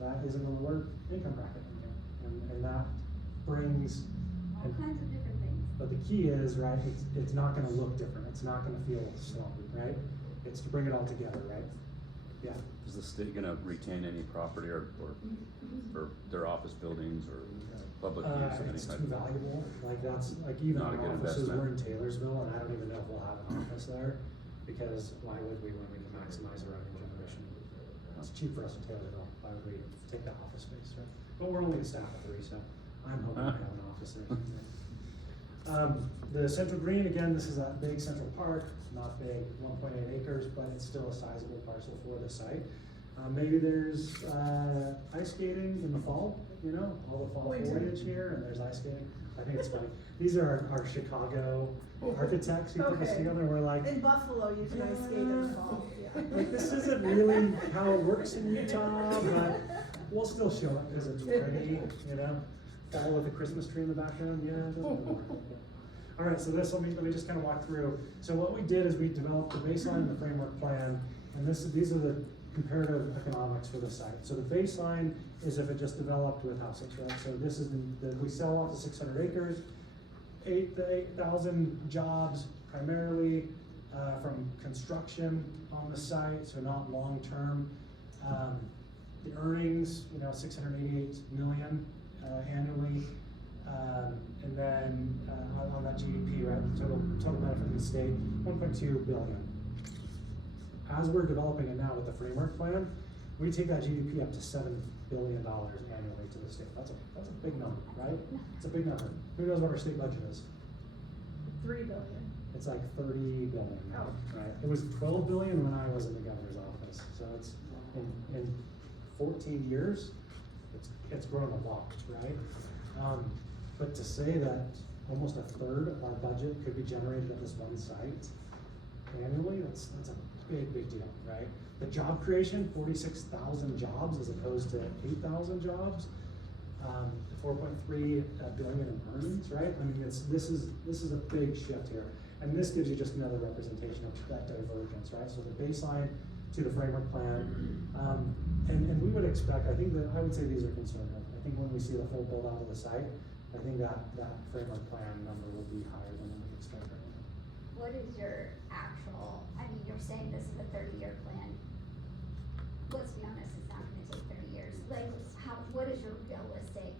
that is in the lower income bracket, and that brings. All kinds of different things. But the key is, right, it's not gonna look different, it's not gonna feel sloppy, right? It's to bring it all together, right? Yeah. Is the state gonna retain any property or their office buildings or public use of any It's type? too valuable, like that's, like even Not a our good offices, investment. we're in Taylorsville, and I don't even know if we'll have an office there, because why would we when we can maximize our revenue generation? It's cheap for us in Taylorsville, why would we take that office space, right? But we're only a staff of 3, so I'm hoping to have an office there someday. The Central Green, again, this is a big central park, not big, 1.8 acres, but it's still a sizable parcel for the site. Maybe there's, ice skating in the fall, all the fall foliage here, and there's ice skating. I think it's funny. These are our Chicago architects who put this Okay. together, and we're like, In Buffalo, you can ice skate in the fall, yeah. like, this isn't really how it works in Utah, but we'll still show it because it's pretty, fall with a Christmas tree in the background, yeah, it doesn't really work. All right, so let me just kind of walk through. So what we did is we developed the baseline and the framework plan, and these are the comparative economics for the site. So the baseline is if it just developed with houses, right? So this is we sell off the 600 acres, 8,000 jobs primarily from construction on the site, so not long-term. The earnings, 688 million annually. And then on that GDP, right, the total benefit to the state, 1.2 billion. As we're developing it now with the framework plan, we take that GDP up to $7 billion annually to the state. That's a big number, right? It's a big number. Who knows what our state budget is? 3 billion. It's like 30 billion now, Oh. right? It was 12 billion when I was in the governor's office, so it's in 14 years, it's grown a lot, right? But to say that almost a third of our budget could be generated at this one site annually, that's a big deal, right? The job creation, 46,000 jobs as opposed to 8,000 jobs. 4.3 billion in earnings, right? I mean, this is a big shift here. And this gives you just another representation of that divergence, right? So the baseline to the framework plan. And we would expect, I would say these are conservative. I think when we see the full build out of the site, I think that framework plan number will be higher than what we expect right now. What is your actual, you're saying this is a 30-year plan. Let's be honest, it's not gonna take 30 years. Like, what is your realistic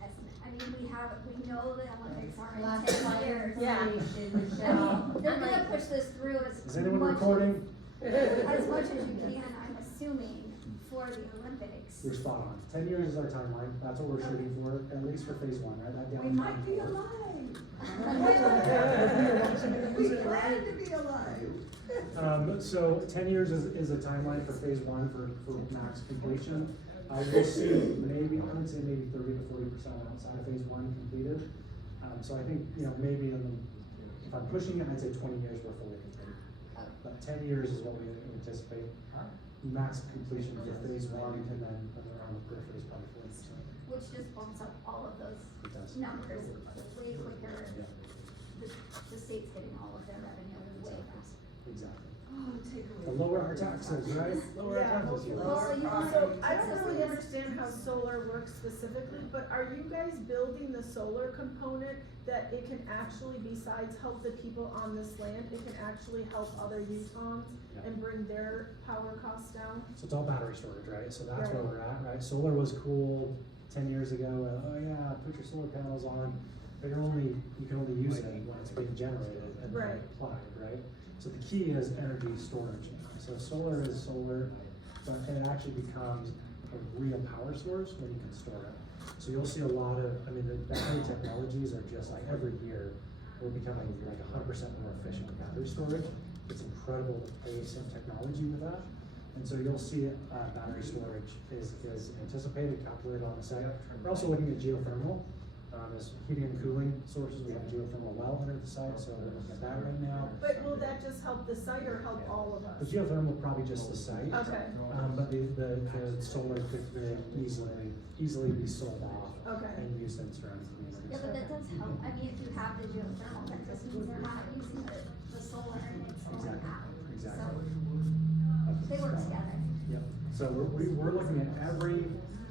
estimate? We know the Olympics are in 10 years. Yeah. They're gonna push this through as much. Is anyone recording? As much as you can, I'm assuming, for the Olympics. You're spot on. 10 years is our timeline. That's what we're shooting for, at least for phase one, right? That We down might be time. alive. We We plan to be alive. So 10 years is a timeline for phase one for max completion. We'll see maybe, I would say maybe 30 to 40% outside of phase one completed. So I think, maybe if I'm pushing it, I'd say 20 years we're fully completed. But 10 years is what we anticipate. Max completion for phase one, and then around the periphery is probably 40%. Which just bumps up all of those It does. numbers way quicker. Yeah. the state's getting all of their revenue way faster. Exactly. Oh, take away. And lower our taxes, right? Lower our Yeah, taxes. hopefully. Well, so you want So to- I don't really understand how solar works specifically, but are you guys building the solar component that it can actually, besides help the people on this land, it can actually help other Utahns Yeah. and bring their power costs down? So it's all battery storage, right? So that's where Right. we're at, right? Solar was cool 10 years ago, oh yeah, put your solar panels on, but you can only use it when it's being generated and then Right. applied, right? So the key is energy storage. So solar is solar, but it actually becomes a real power source when you can store it. So you'll see a lot of, I mean, the battery technologies are just like every year, we're becoming like 100% more efficient with battery storage. It's incredible the pace of technology with that. And so you'll see battery storage is anticipated, calculated on the site. We're also looking at geothermal as heating and cooling sources. We have geothermal well under the site, so we're looking at that right now. But will that just help the site or help all of The us? geothermal probably just the site. Okay. But the solar could very easily be sold off Okay. and used in surrounding communities. Yeah, but that does help, I mean, if you have the geothermal, that just means they're not using the solar and it's going Exactly, out. exactly. So, they work together. Yep, so we're looking at every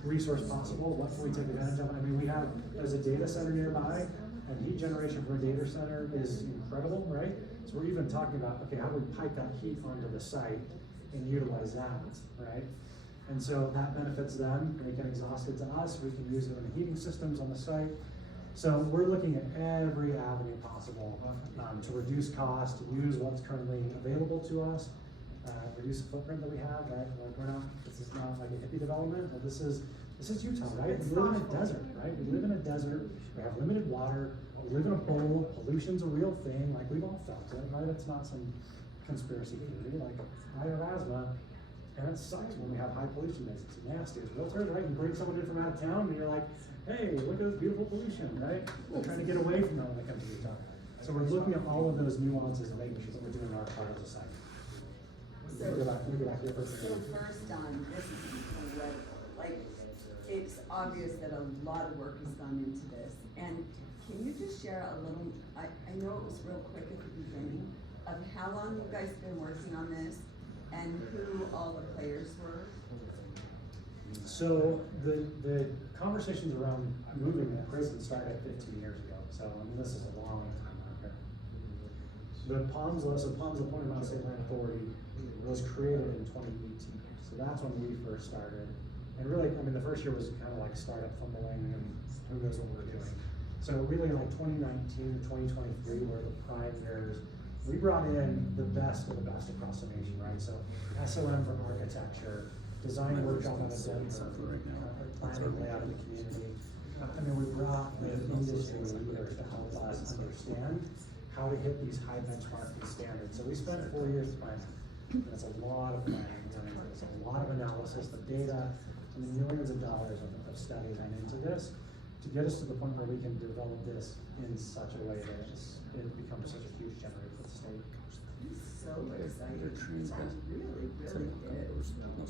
resource possible, what can we take advantage of? I mean, there's a data center nearby, and heat generation for a data center is incredible, right? So we're even talking about, okay, how do we pipe that heat onto the site and utilize that, right? And so that benefits them, and we can exhaust it to us, we can use it in the heating systems on the site. So we're looking at every avenue possible to reduce cost, to use what's currently available to us, reduce the footprint that we have, right? Like this is not like a hippie development, but this is Utah, right? We live in a desert, right? We live in a desert, we have limited water, we live in a bowl, pollution's a real thing, like we've all felt it, right? It's not some conspiracy theory, like I have asthma, and it sucks when we have high pollution days, it's nasty, as realtors, right? You bring someone in from out of town and you're like, hey, look at this beautiful pollution, right? We're trying to get away from that when it comes to Utah. So we're looking at all of those nuances and making sure that we're doing our part as a site. Let me go back here for a So second. first on, this is incredible, like, it's obvious that a lot of work has gone into this, and can you just share a little, I know it was real quick at the beginning, of how long you guys been working on this, and who all the players were? So the conversations around moving the prison started 15 years ago, so I mean, this is a long time out here. The POMSLA, so POMSLA, Point Mountain State Land Authority, was created in 2018, so that's when we first started. And really, I mean, the first year was kind of like startup fumbling and who knows what we're doing. So really like 2019 to 2023 were the prime years. We brought in the best of the best across the nation, right? So SOM for architecture, design workshop out of Denver for planning layout of the community. I mean, we brought the industry leaders to help us understand how to hit these high benchmarking standards. So we spent 4 years planning. That's a lot of planning, there's a lot of analysis, the data, and millions of dollars of study went into this to get us to the point where we can develop this in such a way that it becomes such a huge generator for the state. So excited, that's really, really good.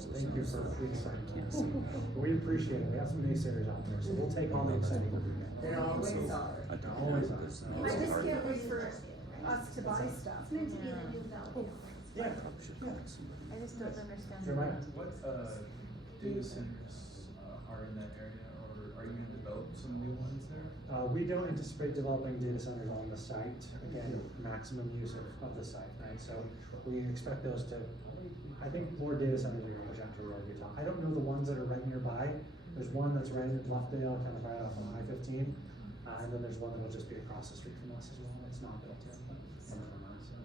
Thank you for the excitement. We appreciate it. We have some naysayers out there, so we'll take all the exciting that we get. There always are. Always are. I just can't wait for us to buy stuff. It's meant to be the new belt. Yeah. I just don't understand. You're right. What, data centers, are in that area, or are you gonna develop some new ones there? We don't anticipate developing data centers on the site. Again, maximum use of the site, right? So we expect those to, I think more data centers are gonna push out to rural Utah. I don't know the ones that are right nearby. There's one that's right in Bluffdale, kind of right off of I-15. And then there's one that will just be across the street from us as well. It's not built yet, but it's coming from us.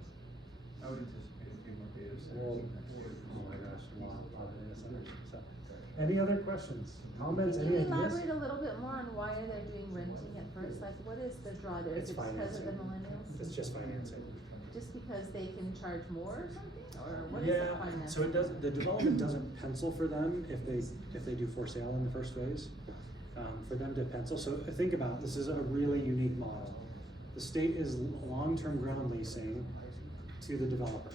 I would anticipate a few more data Well, centers. oh my gosh, a lot of data centers. So, any other questions, comments, Can any you ideas? elaborate a little bit more on why they're doing renting at first? Like, what is the draw there? It's Is it because of the financing. millennials? It's just financing. Just because they can charge more or something? Or what is the Yeah, financing? so it does, the development doesn't pencil for them if they do for sale in the first phase. For them to pencil, so think about, this is a really unique model. The state is long-term ground leasing to the developer.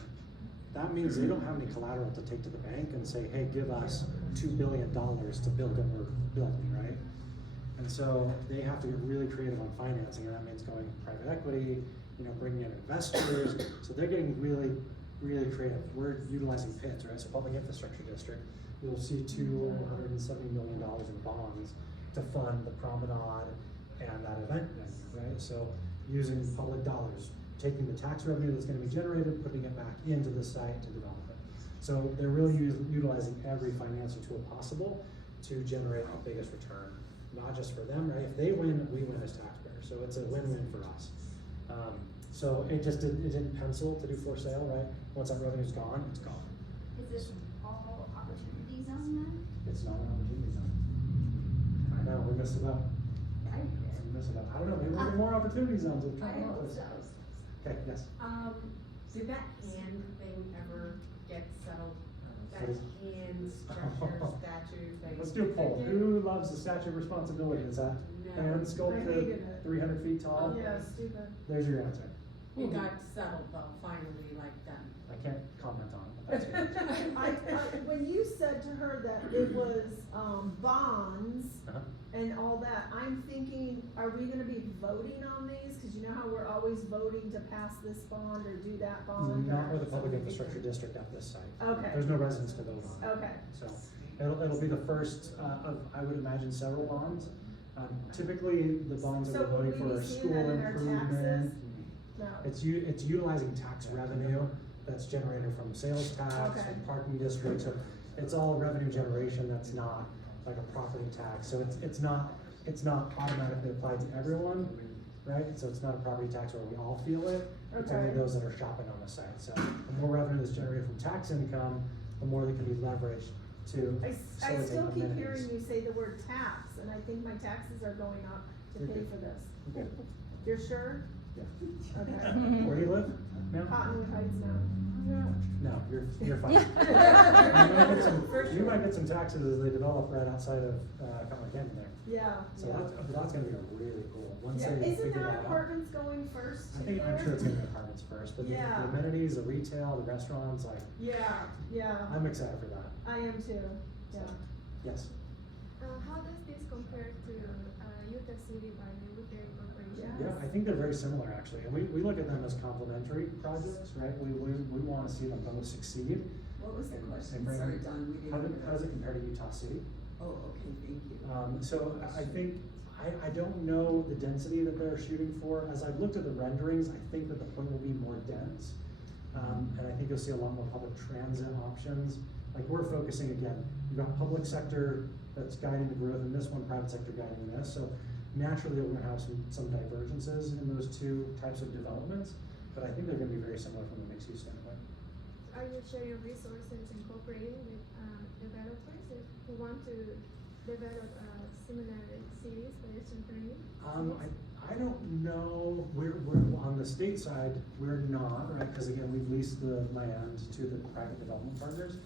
That means they don't have any collateral to take to the bank and say, hey, give us $2 billion to build what we're building, right? And so they have to get really creative on financing, and that means going private equity, bringing in investors, so they're getting really, really creative. We're utilizing PIDs, right, so Public Infrastructure District, you'll see $270 million in bonds to fund the promenade and that event venue, right? So using public dollars, taking the tax revenue that's gonna be generated, putting it back into the site to develop it. So they're really utilizing every financial tool possible to generate the biggest return, not just for them, right? If they win, we win as taxpayers, so it's a win-win for us. So it didn't pencil to do for sale, right? Once that revenue's gone, it's gone. Is this all opportunity zone then? It's not an opportunity zone. I know, we missed it up. We missed it up. I don't know, maybe there'll be more opportunity zones with I Trump hope office. so. Okay, yes. Did that hand thing ever get settled? That What is- hand structure, statue thing? Let's do a poll. Who loves the Statue of Responsibility? Is that No. hand I hated sculpted, it. 300 feet tall? Yeah, stupid. There's your answer. It got settled though, finally, like done. I can't comment on it, but that's your answer. When you said to her that it was, bonds Uh-huh. and all that, I'm thinking, are we gonna be voting on these? Cause you know how we're always voting to pass this bond or do that bond? Not or- with the Public Infrastructure District at this site. Okay. There's no residents to vote on it. Okay. So it'll be the first of, I would imagine, several bonds. Typically, the bonds that So we're would voting we for be are seeing school that in our improvement. taxes? No. It's utilizing tax revenue that's generated from sales tax Okay. and parking districts. So it's all revenue generation that's not like a property tax. So it's not automatically applied to everyone, right? So it's not a property tax where we all feel it. It's only Okay. those that are shopping on the site. So the more revenue that's generated from tax income, the more that can be leveraged to I facilitate still keep amenities. hearing you say the word tax, and I think my taxes are going up to You're pay good. for this. Okay. You're sure? Yeah. Okay. Where do you live now? Cottonwood Heights now. No, you're fine. You might get some taxes as they develop right outside of, Cottonwood Canyon there. Yeah, So yeah. that's gonna be really cool, once Yeah, they isn't figure that that out. apartments going first I too think, I'm there? sure it's gonna be apartments first, but the Yeah. amenities, the retail, the restaurants, like, Yeah, yeah, I'm excited for that. I am too, yeah. Yes. How does this compare to Utah City by Military Corporation? Yeah, I think they're very similar actually, and we look at them as complementary projects, right? We wanna see them both succeed. What was the question? And bring- Sorry, Don, we didn't. How does it compare to Utah City? Oh, okay, thank you. So I think, I don't know the density that they're shooting for. As I've looked at the renderings, I think that the point will be more dense. And I think you'll see a lot more public transit options. Like we're focusing again, you've got public sector that's guiding the growth and this one, private sector guiding this. So naturally, we're gonna have some divergences in those two types of developments, but I think they're gonna be very similar from a mixed use standpoint. Are you sharing resources and cooperating with developers who want to develop similar cities for Eastern Pennsylvania? I don't know, we're on the state side, we're not, right, cause again, we've leased the land to the private development partners.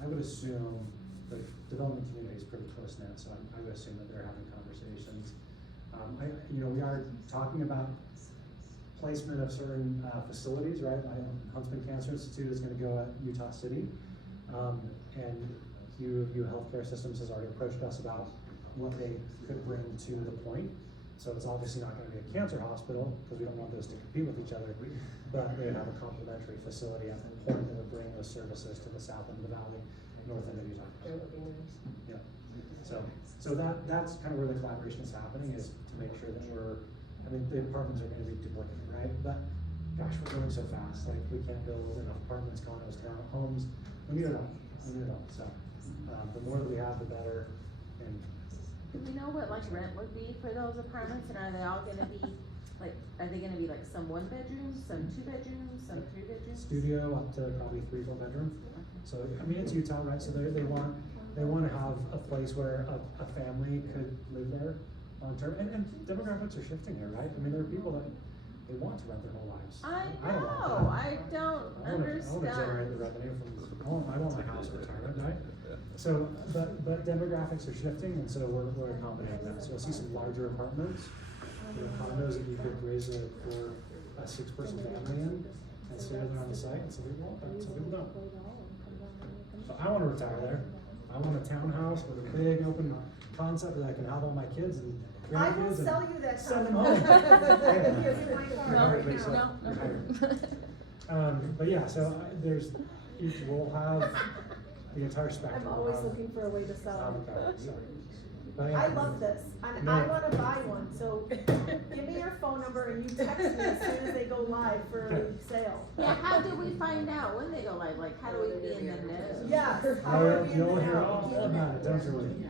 I would assume the development community is pretty close knit, so I would assume that they're having conversations. We are talking about placement of certain facilities, right? Huntsman Cancer Institute is gonna go at Utah City. And U Healthcare Systems has already approached us about what they could bring to the point. So it's obviously not gonna be a cancer hospital, because we don't want those to compete with each other, but they have a complementary facility at the point that would bring those services to the south end of the valley, north end of Utah. That would be nice. Yeah, so that's kind of where the collaboration is happening, is to make sure that the apartments are gonna be duplicated, right? But gosh, we're growing so fast, like we can't build enough apartments, condos, townhomes, we need it all, so, the more that we have, the better, and Do we know what like rent would be for those apartments, and are they all gonna be, like, are they gonna be like some 1 bedrooms, some 2 bedrooms, some 3 bedrooms? studio up to probably 3-4 bedroom. So, it's Utah, right, so they want to have a place where a family could live there long term, and demographics are shifting here, right? There are people that, they want to rent their whole lives. I don't want know, that. I don't I wanna generate the understand. revenue I want my house in retirement, right? So, but demographics are shifting, and so we're accommodating that. So you'll see some larger apartments, condos that you could raise a 6-person family in, and stay there on the site, and some people want that, some people don't. So I wanna retire there. I want a townhouse with a big open concept that I can have all my kids and I will grandkids sell and you that send them condo. home. Give you my car No, right Makes now. sense. But yeah, so we'll have the entire spectrum. I'm always looking for a way to sell. But yeah, I love this, and No. I wanna buy one, so give me your phone number and you text me as soon as they go live for a sale. Yeah, how do we find out when they go live? Like, how do we be in the know? Yes, how are you You'll hear now? all about it, don't worry.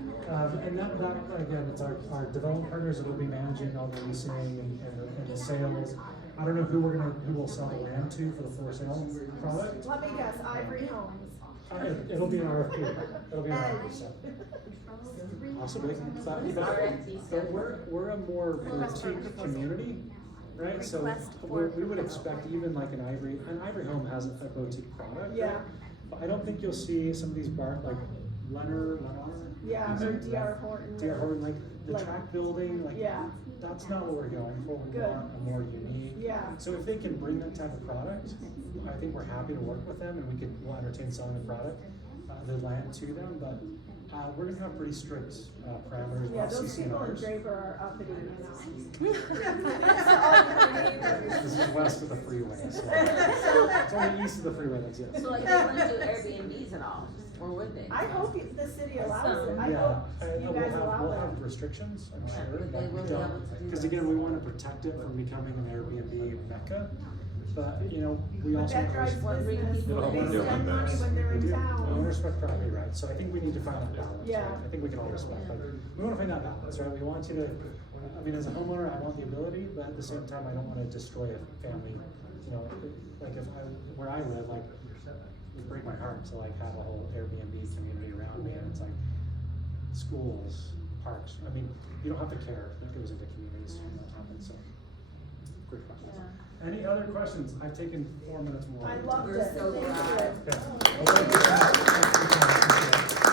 And that, again, it's our development partners that will be managing all the leasing and the sales. I don't know who will sell the land to for the for sale product. Let me guess, Ivory Homes. It'll be an RFP, it'll be an RFP, so. Possibly, but we're a more boutique community, right? So we would expect even like an Ivory Home has a boutique product. Yeah. But I don't think you'll see some of these like Lennar. Yeah, or DR Horton. DR Horton, like the Like- track building, like Yeah. that's not what we're going for. We Good. want a more unique. Yeah. So if they can bring that type of product, I think we're happy to work with them and we'll entertain selling the product, the land to them, but we're gonna have pretty strict parameters. Yeah, about those people in CCNRs. Draper are uppity, you know. This is west of the freeway, so it's only east of the freeway that's it. So like, they wouldn't do Airbnbs at all, or would they? I hope the city allows it, I Yeah, hope you we'll guys have, allow we'll that. have restrictions, I'm Yeah, sure, but but they we will be able to do because that. again, we wanna protect it from becoming an Airbnb mecca. But, you know, we But also. that drives What bring business, people they in? spend money when they're We in do, we town. respect property rights, so I think we need to find that balance, Yeah. right? I think we can all respect, but we wanna find that balance, right? We want you to, I mean, as a homeowner, I want the ability, but at the same time, I don't wanna destroy a family, you know, like where I live, like, it break my heart to like have a whole Airbnb community around me, and it's like schools, parks, I mean, you don't have to care that goes into communities when that happens, so. Great questions. Any other questions? I've taken 4 minutes more. I loved We're it, so thank glad. you. Okay. Well, thank you so much. Thank you so much.